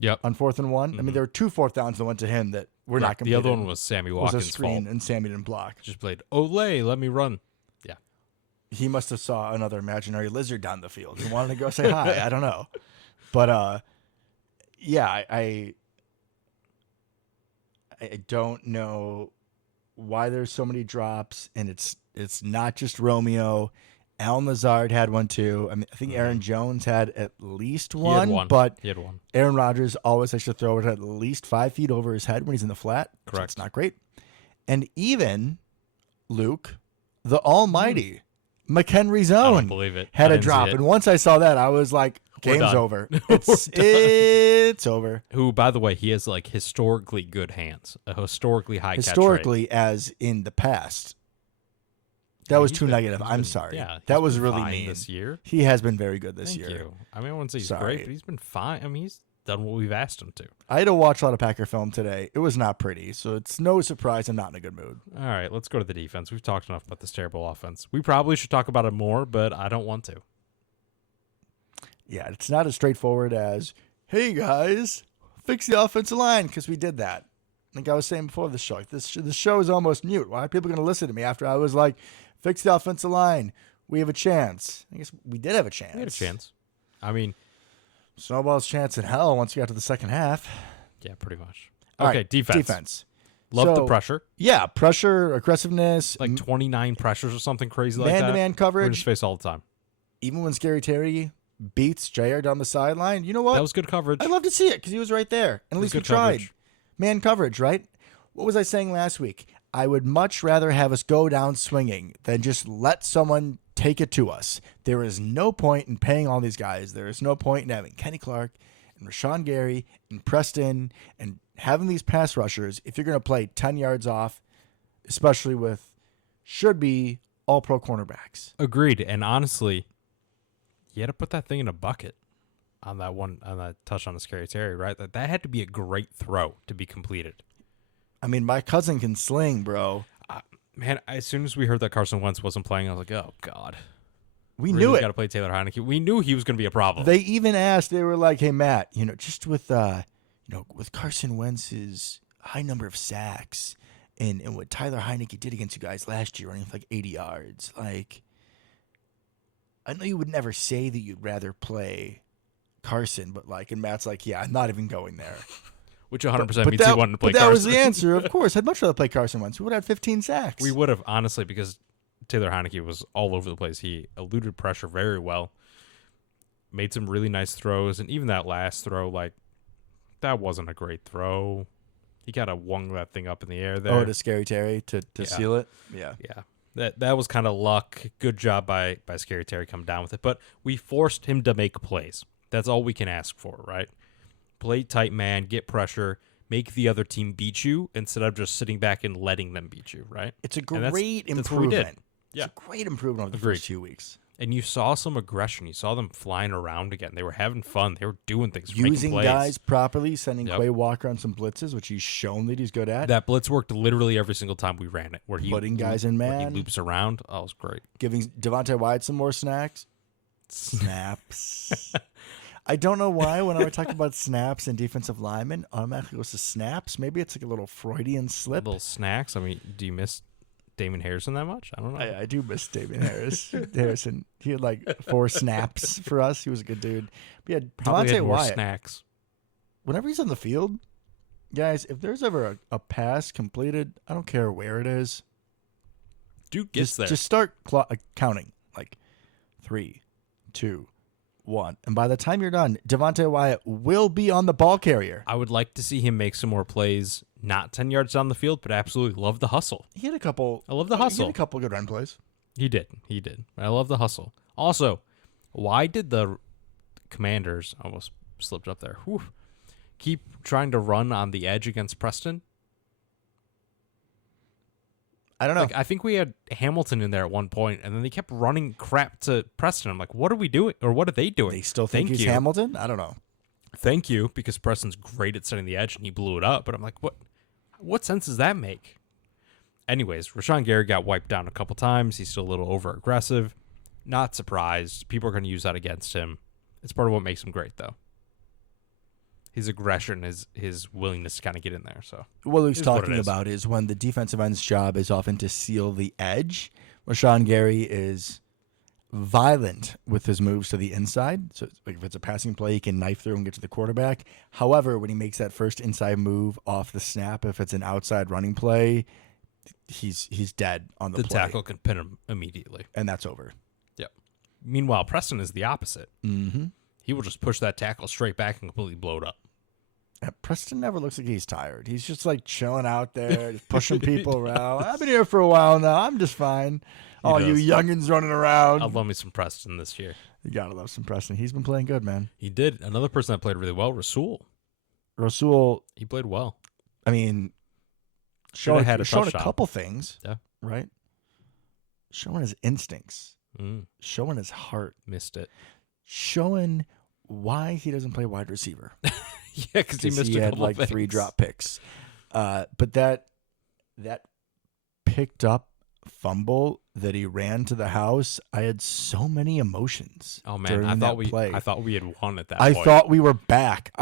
Yep. on 4th and 1. I mean, there were 2 4th downs that went to him that were not Right. The completed. other one was Sammy It was a Watkins' screen, fault. and Sammy didn't block. Just played Olay, let me run. Yeah. He must have saw another imaginary lizard down the field and wanted to go say hi. I don't know, but yeah, I don't know why there's so many drops, and it's not just Romeo. Al Nazard had one too. I mean, I think Aaron Jones had at least He had one, one. but He had one. Aaron Rodgers always has to throw it at least 5 feet over his head when he's in the flat. So Correct. it's not great. And even Luke, the almighty McHenry's I own, don't believe it. had I a didn't see drop. it. And once I saw that, I was like, We're game's done. over. We're It's over. Who, by the way, he has like historically good hands, a historically high catch rate. Historically, as in the past. That was He's too been- negative. he's I'm been- sorry. Yeah, that he's was been really fine mean. this year. He has been very good this Thank year. you. I mean, I wouldn't say he's Sorry. great, but he's been fine. I mean, he's done what we've asked him to. I had to watch a lot of Packer film today. It was not pretty, so it's no surprise I'm not in a good mood. All right, let's go to the defense. We've talked enough about this terrible offense. We probably should talk about it more, but I don't want to. Yeah, it's not as straightforward as, hey guys, fix the offensive line, because we did that. Like I was saying before the show, like the show is almost mute. Why are people going to listen to me after I was like, fix the offensive line? We have a chance. I guess we did have a chance. We had a chance. I mean, Snowball's chance in hell once we got to the second half. yeah, pretty much. All Okay, right, defense. Defense. Love the So, pressure. Yeah, pressure, aggressiveness, Like 29 pressures or something crazy like that. man-to-man We're in his coverage. face all the time. Even when Scary Terry beats Jair down the sideline, you know what? That was good coverage. I'd love to see it because he was right there. And at It was least we good tried. coverage. Man coverage, right? What was I saying last week? I would much rather have us go down swinging than just let someone take it to us. There is no point in paying all these guys. There is no point in having Kenny Clark and Rashawn Gary and Preston and having these pass rushers if you're going to play 10 yards off, especially with should be all-pro cornerbacks. Agreed. And honestly, you had to put that thing in a bucket on that touch on the Scary Terry, right? That had to be a great throw to be completed. I mean, my cousin can sling, bro. Man, as soon as we heard that Carson Wentz wasn't playing, I was like, oh, God. We Really knew it. got to play Taylor Heineke. We knew he was going to be a problem. They even asked, they were like, hey, Matt, just with, with Carson Wentz's high number of sacks and what Tyler Heineke did against you guys last year, running for like 80 yards, like, I know you would never say that you'd rather play Carson, but like, and Matt's like, yeah, I'm not even going there. Which 100% means he wanted to play but that Carson. was the answer, of course. I'd much rather play Carson Wentz. We would have 15 sacks. We would have, honestly, because Taylor Heineke was all over the place. He eluded pressure very well, made some really nice throws, and even that last throw, like, that wasn't a great throw. He kind of wung that thing up in the air there. Oh, to Scary Terry to Yeah. seal it? Yeah. Yeah. That was kind of luck. Good job by Scary Terry come down with it. But we forced him to make plays. That's all we can ask for, right? Play tight man, get pressure, make the other team beat you instead of just sitting back and letting them beat you, right? It's a And that's- great that's what we did. improvement. Yeah. It's a great improvement over the Agreed. first 2 weeks. And you saw some aggression. You saw them flying around again. They were having fun. They were doing things, Using making plays. guys properly, sending Yep. Quay Walker on some blitzes, which he's shown that he's good at. That blitz worked literally every single time we ran it. Where he Putting guys in where he man. loops around. Oh, it was great. Giving Devontae Wyatt some more snacks. Snaps. I don't know why when I talk about snaps and defensive linemen, automatically goes to snaps. Maybe it's like a little Freudian slip. Little snacks. I mean, do you miss Damon Harrison that much? I don't know. I do miss David Harrison. He had like 4 snaps for us. He was a good dude. But yeah, Probably Devontae had more Wyatt. snacks. Whenever he's on the field, guys, if there's ever a pass completed, I don't care where it is. Dude gets there. Just start counting. Like 3, 2, 1. And by the time you're done, Devontae Wyatt will be on the ball carrier. I would like to see him make some more plays, not 10 yards down the field, but absolutely love the hustle. He had a couple. I love the He hustle. had a couple good run plays. He did. I love the hustle. Also, why did the Commanders, almost slipped up there, keep trying to run on the edge against Preston? I don't know. Like, I think we had Hamilton in there at one point, and then they kept running crap to Preston. I'm like, what are we doing? Or what are they doing? They still think Thank he's you. Hamilton? I don't know. Thank you, because Preston's great at setting the edge, and he blew it up. But I'm like, what sense does that make? Anyways, Rashawn Gary got wiped down a couple times. He's still a little over-aggressive. Not surprised. People are going to use that against him. It's part of what makes him great, though. His aggression, his willingness to kind of get in there. So What Luke's Is what it talking is. about is when the defensive end's job is often to seal the edge. Rashawn Gary is violent with his moves to the inside. So like if it's a passing play, he can knife through and get to the quarterback. However, when he makes that first inside move off the snap, if it's an outside running play, he's dead on the the play. tackle can pin him immediately. And that's over. Yep. Meanwhile, Preston is the opposite. Mm-hmm. He will just push that tackle straight back and completely blow it up. Preston never looks like he's tired. He's just like chilling out there, just pushing people around. I've been here for a while now. I'm just fine. All you does. youngins running around. I love me some Preston this year. You gotta love some Preston. He's been playing good, man. He did. Another person that played really well, Rasul. Rasul, He played well. I mean, Should've had a showing a touchdown. couple things. Yeah. Right? Showing his instincts. Mm, Showing his heart. missed it. Showing why he doesn't play wide receiver. Yeah, because he missed a had couple like things. 3 drop picks. But that picked up fumble that he ran to the house, I had so many emotions. Oh man, during I thought that play. I thought we had won at that I point. thought we were back.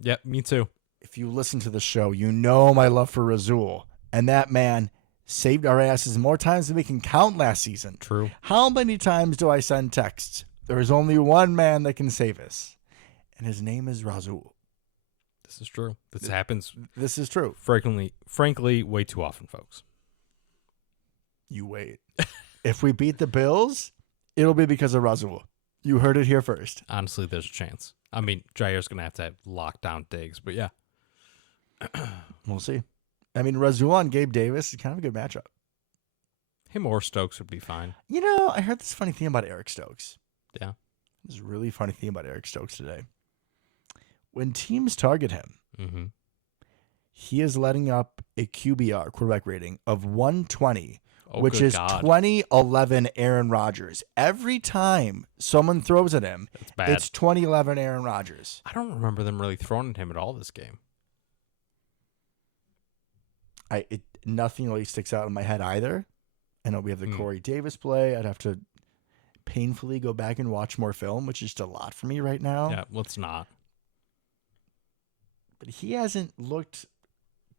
Yep, me too. If you listen to the show, you know my love for Rasul, and that man saved our asses more times than we can count last season. True. How many times do I send texts? There is only one man that can save us, and his name is Rasul. This is true. This happens This is true. frankly, way too often, folks. You wait. If we beat the Bills, it'll be because of Rasul. You heard it here first. Honestly, there's a chance. I mean, Jair's going to have lockdown digs, but yeah. We'll see. I mean, Rasul on Gabe Davis is kind of a good matchup. Him or Stokes would be fine. You know, I heard this funny thing about Eric Stokes. Yeah. This really funny thing about Eric Stokes today. When teams target him, Mm-hmm. he is letting up a QBR, quarterback rating, of 120, Oh, which good is God. 2011 Aaron Rodgers. Every time someone throws at him, That's bad. it's 2011 Aaron Rodgers. I don't remember them really throwing at him at all this game. Nothing really sticks out in my head either. I know we have the Corey Davis play. I'd have to painfully go back and watch more film, which is just a lot for me right now. Yeah, let's not. But he hasn't looked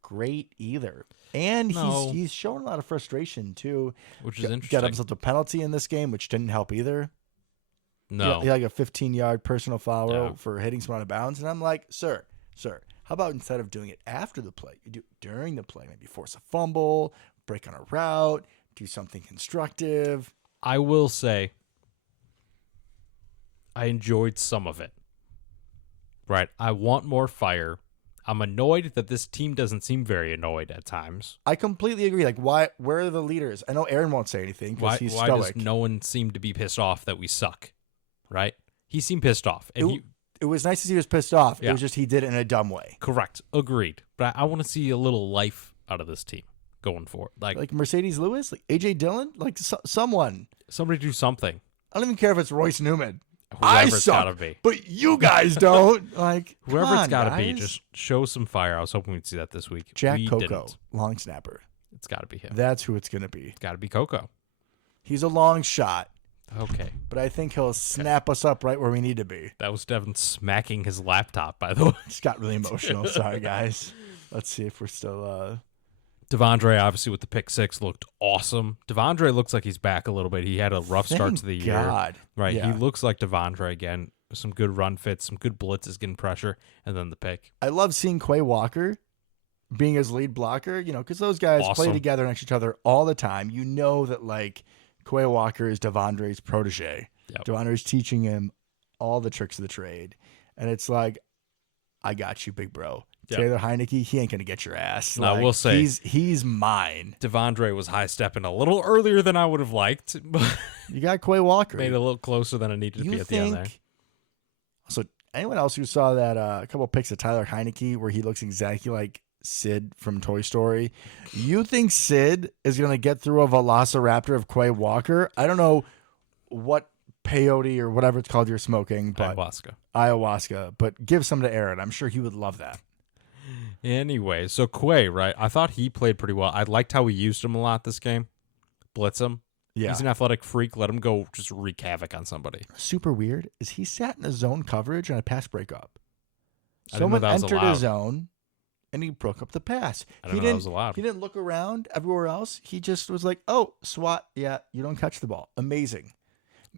great either. And No. he's shown a lot of frustration too. Which is Got interesting. himself a penalty in this game, which didn't help either. No. He had like a 15-yard personal foul Yeah. for hitting someone out of bounds. And I'm like, sir, how about instead of doing it after the play, you do it during the play? Maybe force a fumble, break on a route, do something constructive. I will say I enjoyed some of it. Right. I want more fire. I'm annoyed that this team doesn't seem very annoyed at times. I completely agree. Like, why? Where are the leaders? I know Aaron won't say anything Why, because he's why stoic. does no one seem to be pissed off that we suck? Right? He seemed pissed off. And It was nice to see he was pissed off. Yeah. It was just he did it in a dumb way. correct. Agreed. But I want to see a little life out of this team going forward. Like Mercedes Lewis, like AJ Dillon, like someone. Somebody do something. I don't even care if it's Royce Newman. Whoever I it's suck, gotta be. but you guys don't. Like come Whoever it's on, gotta be, guys. just show some fire. I was hoping we'd see that this week. Jack We Coco, didn't. long snapper. It's gotta be him. That's who it's gonna be. It's gotta be Coco. He's a long shot, Okay. but I think he'll snap us up right where we need to be. That was Devin smacking his laptop, by the way. Just got really emotional. Sorry, guys. Let's see if we're still. Devondre, obviously, with the pick six, looked awesome. Devondre looks like he's back a little bit. He had a rough start Thank to the year. God. Right. Yeah. He looks like Devondre again. Some good run fits, some good blitzes, getting pressure, and then the pick. I love seeing Quay Walker being his lead blocker, because those guys play Awesome. together next to each other all the time. You know that, like, Quay Walker is Devondre's protege. Yep. Devondre's teaching him all the tricks of the trade. And it's like, I got you, big bro. Yep. Taylor Heineke, he ain't going to get your ass. No, Like, we'll say. He's mine. Devondre was high stepping a little earlier than I would have liked, but You got Quay Walker. made it a little closer than it needed to You be at the end there. think... So anyone else who saw that a couple pics of Tyler Heineke where he looks exactly like Sid from Toy Story. You think Sid is going to get through a velociraptor of Quay Walker? I don't know what peyote or whatever it's called you're smoking, but ayahuasca. But give some to Aaron. I'm sure he would love that. Anyway, so Quay, right? I thought he played pretty well. I liked how we used him a lot this game. Blitz him. Yeah. He's an athletic freak. Let him go just wreak havoc on somebody. Super weird is he sat in a zone coverage and a pass breakup. I didn't know Someone that was entered allowed. a zone and he broke up the pass. I didn't know that was allowed. He didn't look around everywhere else. He just was like, oh, SWAT. Yeah, you don't catch the ball. Amazing.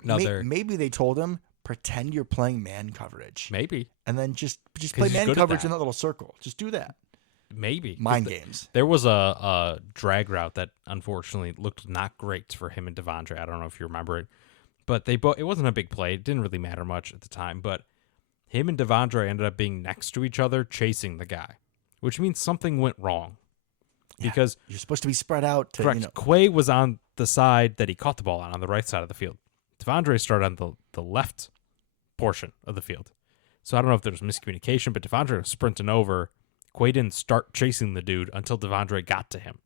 Maybe they told him, pretend you're playing man coverage. Maybe. And then just play man coverage in that little circle. Just do that. Maybe. Mind games. There was a drag route that unfortunately looked not great for him and Devondre. I don't know if you remember it. But it wasn't a big play. It didn't really matter much at the time. But him and Devondre ended up being next to each other chasing the guy, which means something went wrong. Yeah, because you're supposed to be spread out. Correct. Quay was on the side that he caught the ball on the right side of the field. Devondre started on the left portion of the field. So I don't know if there was miscommunication, but Devondre was sprinting over. Quay didn't start chasing the dude until Devondre got to him.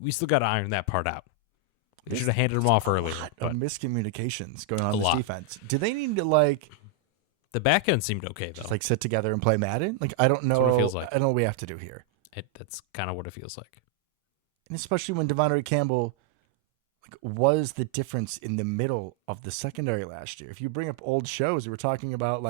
We still got to iron that part out. They should have handed him off earlier. But miscommunications going on in this defense. Do they need to the back end seemed okay though. Just sit together and play Madden? I don't know. That's what it feels like. I don't know what we have to do here. That's kind of what it feels like. And especially when Devondre Campbell was the difference in the middle of the secondary last year. If you bring up old shows, we were talking about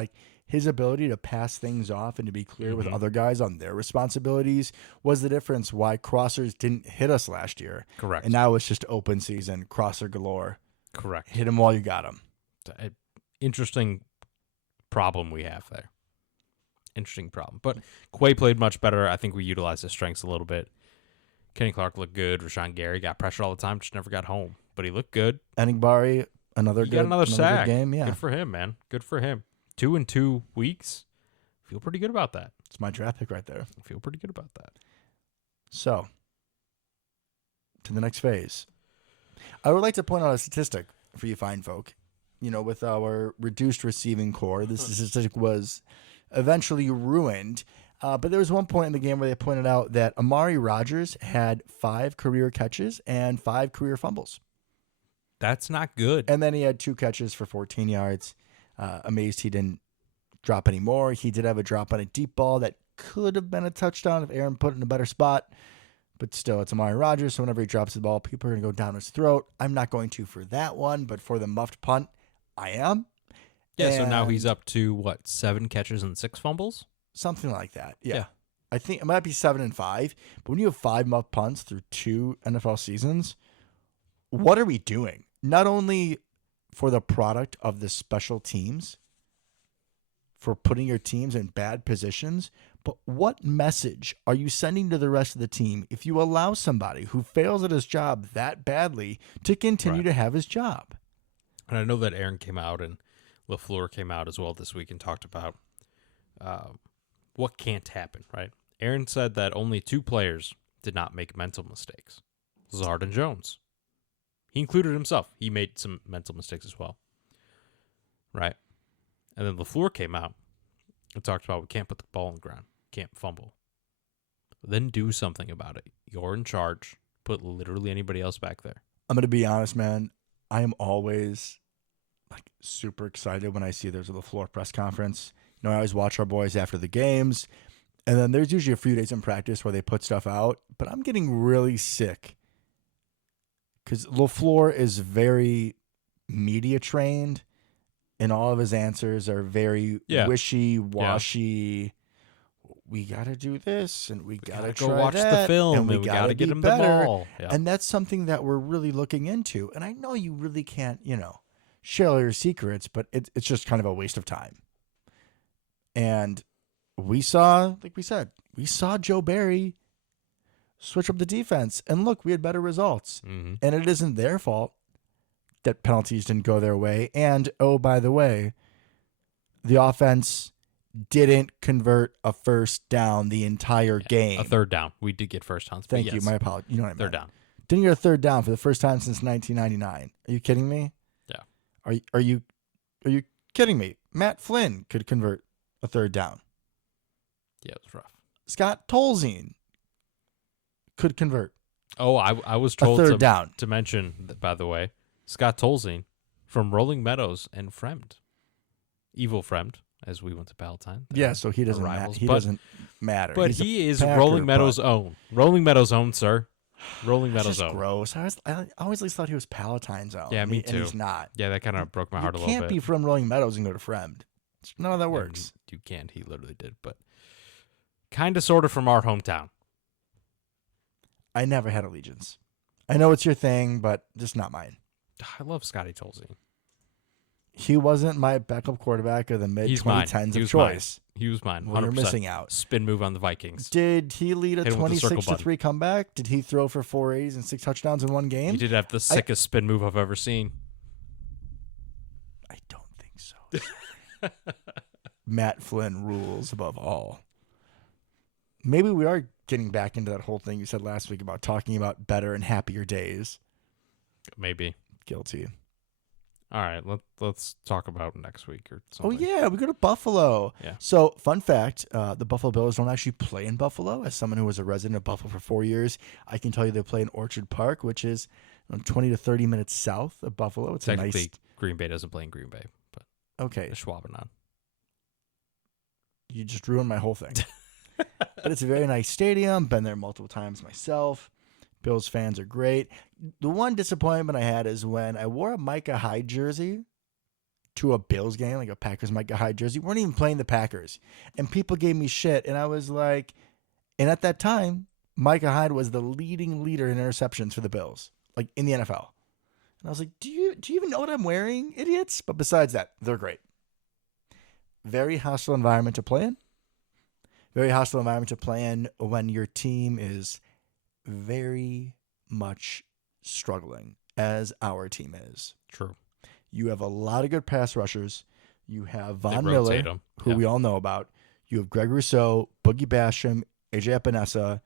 his ability to pass things off and to be clear with other guys on their responsibilities was the difference why crossers didn't hit us last year. Correct. And now it's just open season, crosser galore. Correct. Hit him while you got him. Interesting problem we have there. Interesting problem. But Quay played much better. I think we utilized his strengths a little bit. Kenny Clark looked good. Rashawn Gary got pressure all the time, just never got home. But he looked good. Enigbari, another sack. Good game. Yeah. Good for him, man. Good for him. 2 in 2 weeks. Feel pretty good about that. It's my draft pick right there. Feel pretty good about that. So, to the next phase. I would like to point out a statistic for you fine folk. With our reduced receiving core, this statistic was eventually ruined. But there was one point in the game where they pointed out that Amari Rodgers had 5 career catches and 5 career fumbles. That's not good. And then he had 2 catches for 14 yards. Amazed he didn't drop any more. He did have a drop on a deep ball that could have been a touchdown if Aaron put it in a better spot. But still, it's Amari Rodgers, so whenever he drops the ball, people are going to go down his throat. I'm not going to for that one, but for the muffed punt, I am. Yeah, so now he's up to, 7 catches and 6 fumbles? Something like that. Yeah. I think it might be 7 and 5, but when you have 5 muff punts through 2 NFL seasons, what are we doing? Not only for the product of the special teams, for putting your teams in bad positions, but what message are you sending to the rest of the team if you allow somebody who fails at his job that badly to continue to have his job? And I know that Aaron came out and LaFleur came out as well this week and talked about what can't happen, right? Aaron said that only 2 players did not make mental mistakes. Zard and Jones. He included himself. He made some mental mistakes as well. Right? And then LaFleur came out and talked about we can't put the ball on the ground. Can't fumble. Then do something about it. You're in charge. Put literally anybody else back there. I'm going to be honest, man. I am always super excited when I see there's a LaFleur press conference. I always watch our boys after the games. And then there's usually a few days in practice where they put stuff out. But I'm getting really sick because LaFleur is very media trained and all of his answers are very wishy-washy. Yeah. We got to do this and we got to go watch the film and we got to get him the ball. Yeah. And that's something that we're really looking into. And I know you really can't, share all your secrets, but it's just kind of a waste of time. And we saw, like we said, Joe Barry switch up the defense. And look, we had better results. Mm-hmm. And it isn't their fault that penalties didn't go their way. And, oh, by the way, the offense didn't convert a first down the entire game. A third down. We did get first downs. Thank you. My apologies. You know what I meant. Third down. Didn't get a third down for the first time since 1999. Are you kidding me? Yeah. Are you kidding me? Matt Flynn could convert a third down. Yeah, it was rough. Scott Tolzien could convert Oh, I was a told third down. to mention, by the way, Scott Tolzien from Rolling Meadows and Fremd. Evil Fremd, as we went to Palatine. Yeah, so he doesn't rivals, he but- doesn't matter. But He's a he is Packer, Rolling Meadows' but own. Rolling Meadows' own, sir. Rolling That's Meadows' just own. gross. I always thought he was Palatine's own. Yeah, me And too. he's not. Yeah, that kind of broke my You heart a little can't bit. be from Rolling Meadows and go to Fremd. None of that Yeah, works. you can't. He literally did. But kind of, sort of from our hometown. I never had allegiance. I know it's your thing, but just not mine. I love Scotty Tolzien. He wasn't my backup quarterback of the mid He's mine. 2010s He of was mine. choice. He was mine. 100%. Well, you're missing out. Spin move on the Vikings. Did he lead a Hit him with the circle 26-3 comeback? Did he throw for 480s and 6 touchdowns in one game? He did have the sickest spin move I've ever seen. I don't think so. Matt Flynn rules above all. Maybe we are getting back into that whole thing you said last week about talking about better and happier days. Maybe. Guilty. All right, let's talk about next week or Oh, something. yeah, we go to Buffalo. Yeah. So, fun fact, the Buffalo Bills don't actually play in Buffalo. As someone who was a resident of Buffalo for 4 years, I can tell you they play in Orchard Park, which is 20 to 30 minutes south of Buffalo. It's a Technically, nice... Green Bay doesn't play in Green Bay, but Okay, they're swapping on. you just ruined my whole thing. But it's a very nice stadium. Been there multiple times myself. Bills fans are great. The one disappointment I had is when I wore a Micah Hyde jersey to a Bills game, like a Packers Micah Hyde jersey. We weren't even playing the Packers. And people gave me shit. And I was like, and at that time, Micah Hyde was the leading leader in interceptions for the Bills, like in the NFL. And I was like, do you even know what I'm wearing, idiots? But besides that, they're great. Very hostile environment to play in. Very hostile environment to play in when your team is very much struggling, as our team is. True. You have a lot of good pass rushers. You have They Von rotate Miller, 'em. who Yeah. we all know about. You have Greg Rousseau, Boogie Basham, AJ Epinesa,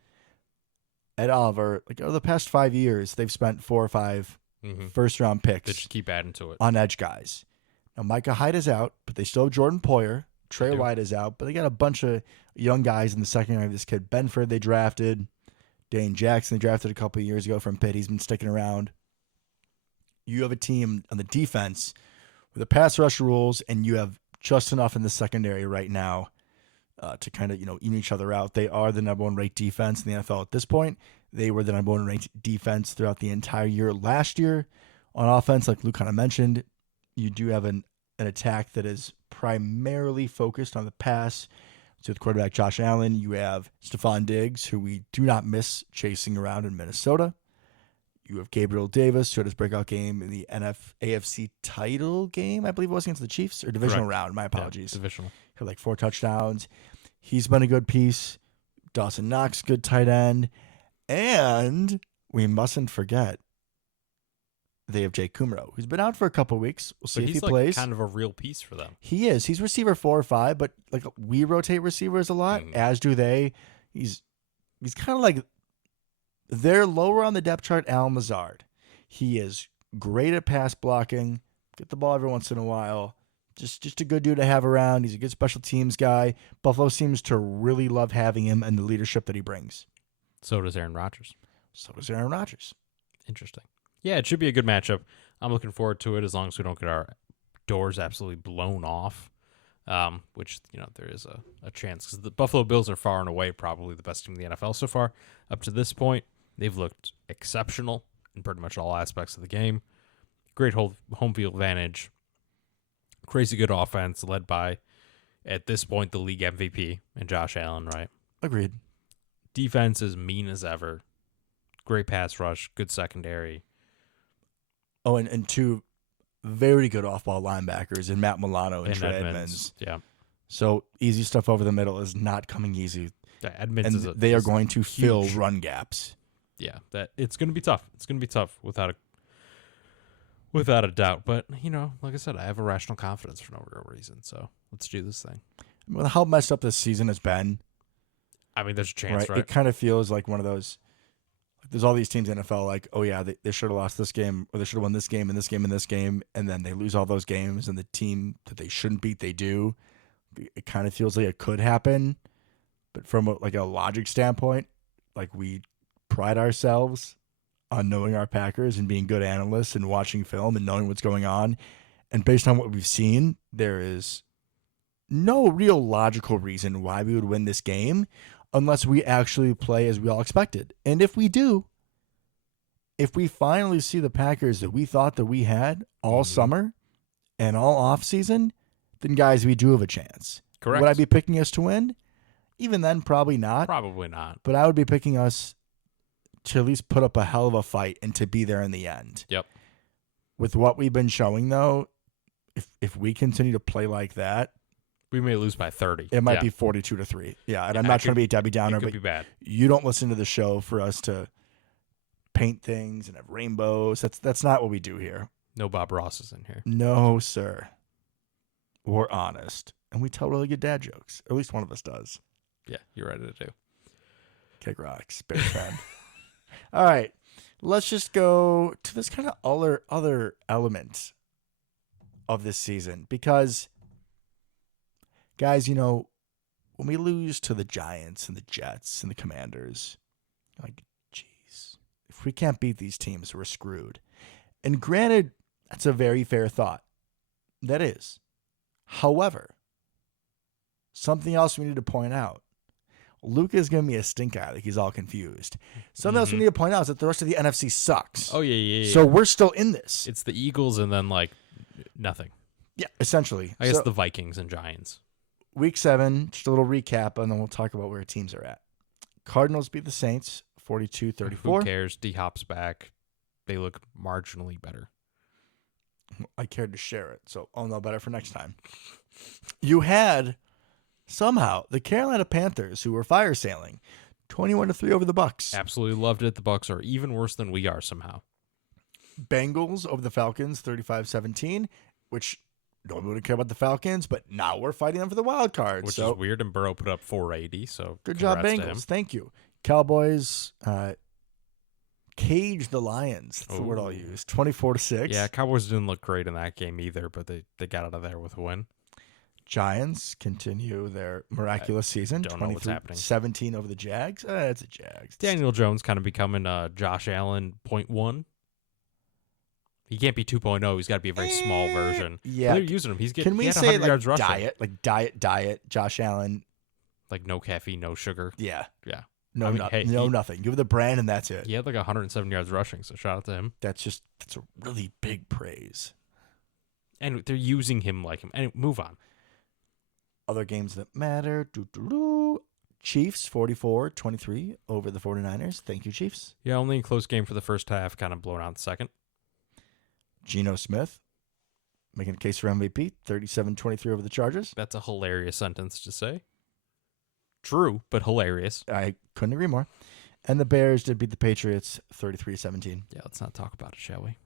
Ed Oliver. Like over the past 5 years, they've spent 4 or 5 Mm-hmm. first-round They picks just keep adding to it. on edge guys. Now, Micah Hyde is out, but they still have Jordan Poyer. Trey do. White is out, but they got a bunch of young guys in the secondary of this kid. Benford, they drafted. Dane Jackson, they drafted a couple of years ago from Pitt. He's been sticking around. You have a team on the defense with the pass rush rules, and you have just enough in the secondary right now to kind of, even each other out. They are the number one ranked defense in the NFL at this point. They were the number one ranked defense throughout the entire year last year. On offense, like Luke kind of mentioned, you do have an attack that is primarily focused on the pass. So with quarterback Josh Allen, you have Stephon Diggs, who we do not miss chasing around in Minnesota. You have Gabriel Davis, who had his breakout game in the AFC title game, I believe it was against the Chiefs, or divisional Correct. round. My apologies. Yeah, divisional. Had like 4 touchdowns. He's been a good piece. Dawson Knox, good tight end. And we mustn't forget, they have Jake Kumro, who's been out for a couple of weeks. We'll see But if he's he like plays. kind of a real piece for them. He is. He's receiver 4 or 5, but like we rotate receivers a lot, Mhm. as do they. He's kind of like they're lower on the depth chart. Al Mazard. He is great at pass blocking. Get the ball every once in a while. Just a good dude to have around. He's a good special teams guy. Buffalo seems to really love having him and the leadership that he brings. So does Aaron Rodgers. So does Aaron Rodgers. Interesting. Yeah, it should be a good matchup. I'm looking forward to it as long as we don't get our doors absolutely blown off, which, there is a chance because the Buffalo Bills are far and away probably the best team in the NFL so far. Up to this point, they've looked exceptional in pretty much all aspects of the game. Great home field advantage. Crazy good offense led by, at this point, the league MVP and Josh Allen, right? Agreed. Defense is mean as ever. Great pass rush, good secondary. Oh, and 2 very good off-ball linebackers in Matt Milano and Trey Edmonds. Yeah. So easy stuff over the middle is not coming easy. Yeah, Edmonds And is they are is going to fill huge. run gaps. Yeah, that it's going to be tough. It's going to be tough without a doubt. But, like I said, I have irrational confidence for no real reason. So let's do this thing. With how messed up this season has been, I mean, there's a chance, right? It kind of feels like one of those. There's all these teams in the NFL like, oh yeah, they should have lost this game, or they should have won this game and this game and this game, and then they lose all those games, and the team that they shouldn't beat, they do. It kind of feels like it could happen. But from a logic standpoint, like we pride ourselves on knowing our Packers and being good analysts and watching film and knowing what's going on. And based on what we've seen, there is no real logical reason why we would win this game unless we actually play as we all expected. And if we do, if we finally see the Packers that we thought that we had all summer and all off season, then guys, we do have a chance. Correct. Would I be picking us to win? Even then, probably not. Probably not. But I would be picking us to at least put up a hell of a fight and to be there in the end. Yep. With what we've been showing, though, if we continue to play like that, we may lose by 30. it might be 42-3. Yeah, and I'm not trying to be a Debbie Downer, It could but be bad. you don't listen to the show for us to paint things and have rainbows. That's not what we do here. No Bob Ross is in here. No, sir. We're honest. And we tell really good dad jokes. At least one of us does. Yeah, you're ready to do. Kick rocks. Bear fan. All right. Let's just go to this kind of other element of this season. Because, guys, you know, when we lose to the Giants and the Jets and the Commanders, like, geez, if we can't beat these teams, we're screwed. And granted, that's a very fair thought. That is. However, something else we need to point out. Luke is giving me a stink eye, like he's all confused. Something else we need to point out is that the rest of the NFC sucks. Oh, yeah. So we're still in this. It's the Eagles and then, like, nothing. Yeah, essentially. I guess So, the Vikings and Giants. Week 7, just a little recap, and then we'll talk about where teams are at. Cardinals beat the Saints 42-34. Who cares? D-Hop's back. They look marginally better. I cared to share it, so I'll know better for next time. You had, somehow, the Carolina Panthers, who were fire sailing, 21-3 over the Bucks. Absolutely loved it. The Bucks are even worse than we are somehow. Bengals over the Falcons 35-17, which nobody would care about the Falcons, but now we're fighting them for the wild card. Which so is weird, and Burrow put up 480, so good job, congrats to him. Bengals. Thank you. Cowboys caged the Lions. That's the word I'll Ooh. use. 24-6. Yeah, Cowboys didn't look great in that game either, but they got out of there with a win. Giants continue their miraculous season. don't know what's happening. 17 over the Jags. It's a Jags. Daniel Jones kind of becoming Josh Allen 0.1. He can't be 2.0. He's got to be a very small version. Yeah. They're using him. Can we he had say 100 yards rushing. diet, Josh Allen? Like no caffeine, no sugar. Yeah. Yeah. No, I mean, hey, nothing. Give it the brand and that's it. He had like 107 yards rushing, so shout out to him. That's a really big praise. And they're using him like him. And move on. Other games that matter. Chiefs 44-23 over the 49ers. Thank you, Chiefs. Yeah, only a close game for the first half, kind of blown out the second. Geno Smith making a case for MVP. 37-23 over the Chargers. That's a hilarious sentence to say. True, but hilarious. I couldn't agree more. And the Bears did beat the Patriots 33-17. Yeah, let's not talk about it, shall we?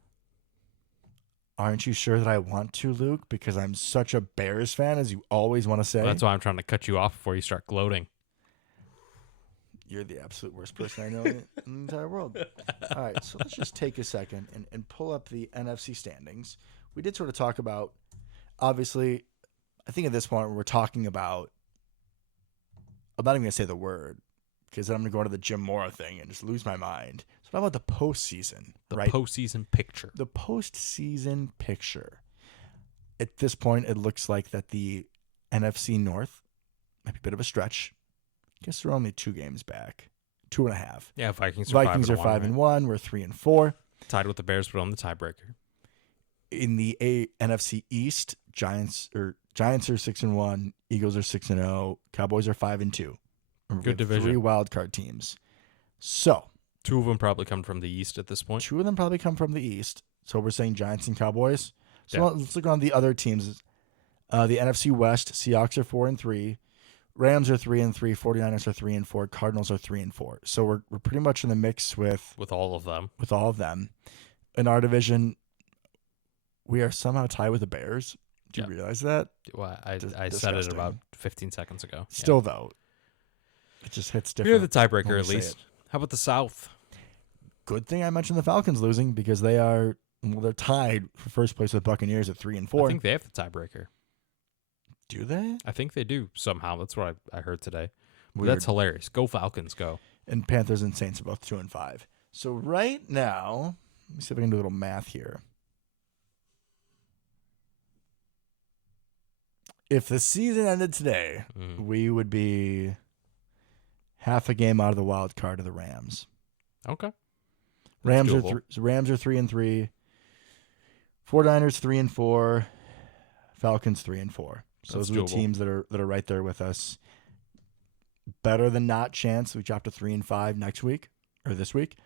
Aren't you sure that I want to, Luke? Because I'm such a Bears fan, as you always want to say. Well, that's why I'm trying to cut you off before you start gloating. You're the absolute worst person I know in the entire world. All right, so let's just take a second and pull up the NFC standings. We did sort of talk about, obviously, I think at this point we're talking about, I'm not even going to say the word, because then I'm going to go to the Jim Mora thing and just lose my mind. So how about the postseason? The right? postseason picture. The postseason picture. At this point, it looks like that the NFC North might be a bit of a stretch. I guess they're only 2 games back, 2.5. Yeah, Vikings are 5-1. We're 3-4. Tied with the Bears, but on the tiebreaker. In the NFC East, Giants are 6-1. Eagles are 6-0. Cowboys are 5-2. Good division. 3 wild card teams. So 2 of them probably come from the East at this point. 2 of them probably come from the East. So we're saying Giants and Cowboys. So Yeah. let's look on the other teams. The NFC West, Seahawks are 4-3. Rams are 3-3. 49ers are 3-4. Cardinals are 3-4. So we're pretty much in the mix with all of them. all of them. In our division, we are somehow tied with the Bears. Do you realize that? Well, I said it Disgusting. about 15 seconds ago. Still, though, it just hits different. You're the tiebreaker when we at say least. it. How about the South? Good thing I mentioned the Falcons losing because they're tied for first place with Buccaneers at 3-4. I think they have the tiebreaker. Do they? I think they do somehow. That's what I heard today. Weird. That's hilarious. Go Falcons, go. And Panthers and Saints are both 2-5. So right now, let me see if I can do a little math here. If the season ended today, we would be half a game out of the wild card of the Rams. Okay. Rams are doable. Rams are 3-3. 49ers 3-4. Falcons 3-4. So That's those are the doable. teams that are right there with us. Better than not chance we drop to 3-5 next week or this week.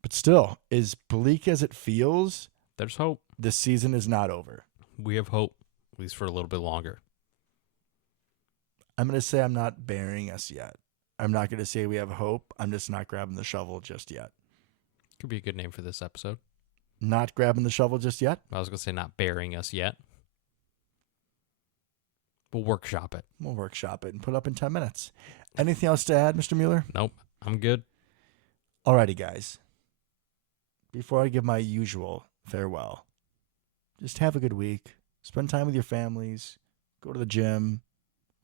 But still, as bleak as it feels, There's hope. the season is not over. We have hope, at least for a little bit longer. I'm going to say I'm not burying us yet. I'm not going to say we have hope. I'm just not grabbing the shovel just yet. Could be a good name for this episode. Not grabbing the shovel just yet? I was going to say not burying us yet. We'll workshop it. We'll workshop it and put up in 10 minutes. Anything else to add, Mr. Mueller? Nope. I'm good. Alrighty, guys. Before I give my usual farewell, just have a good week. Spend time with your families. Go to the gym.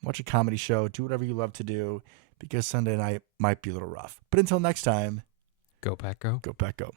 Watch a comedy show. Do whatever you love to do, because Sunday night might be a little rough. But until next time, Go Pack Go. go Pack Go.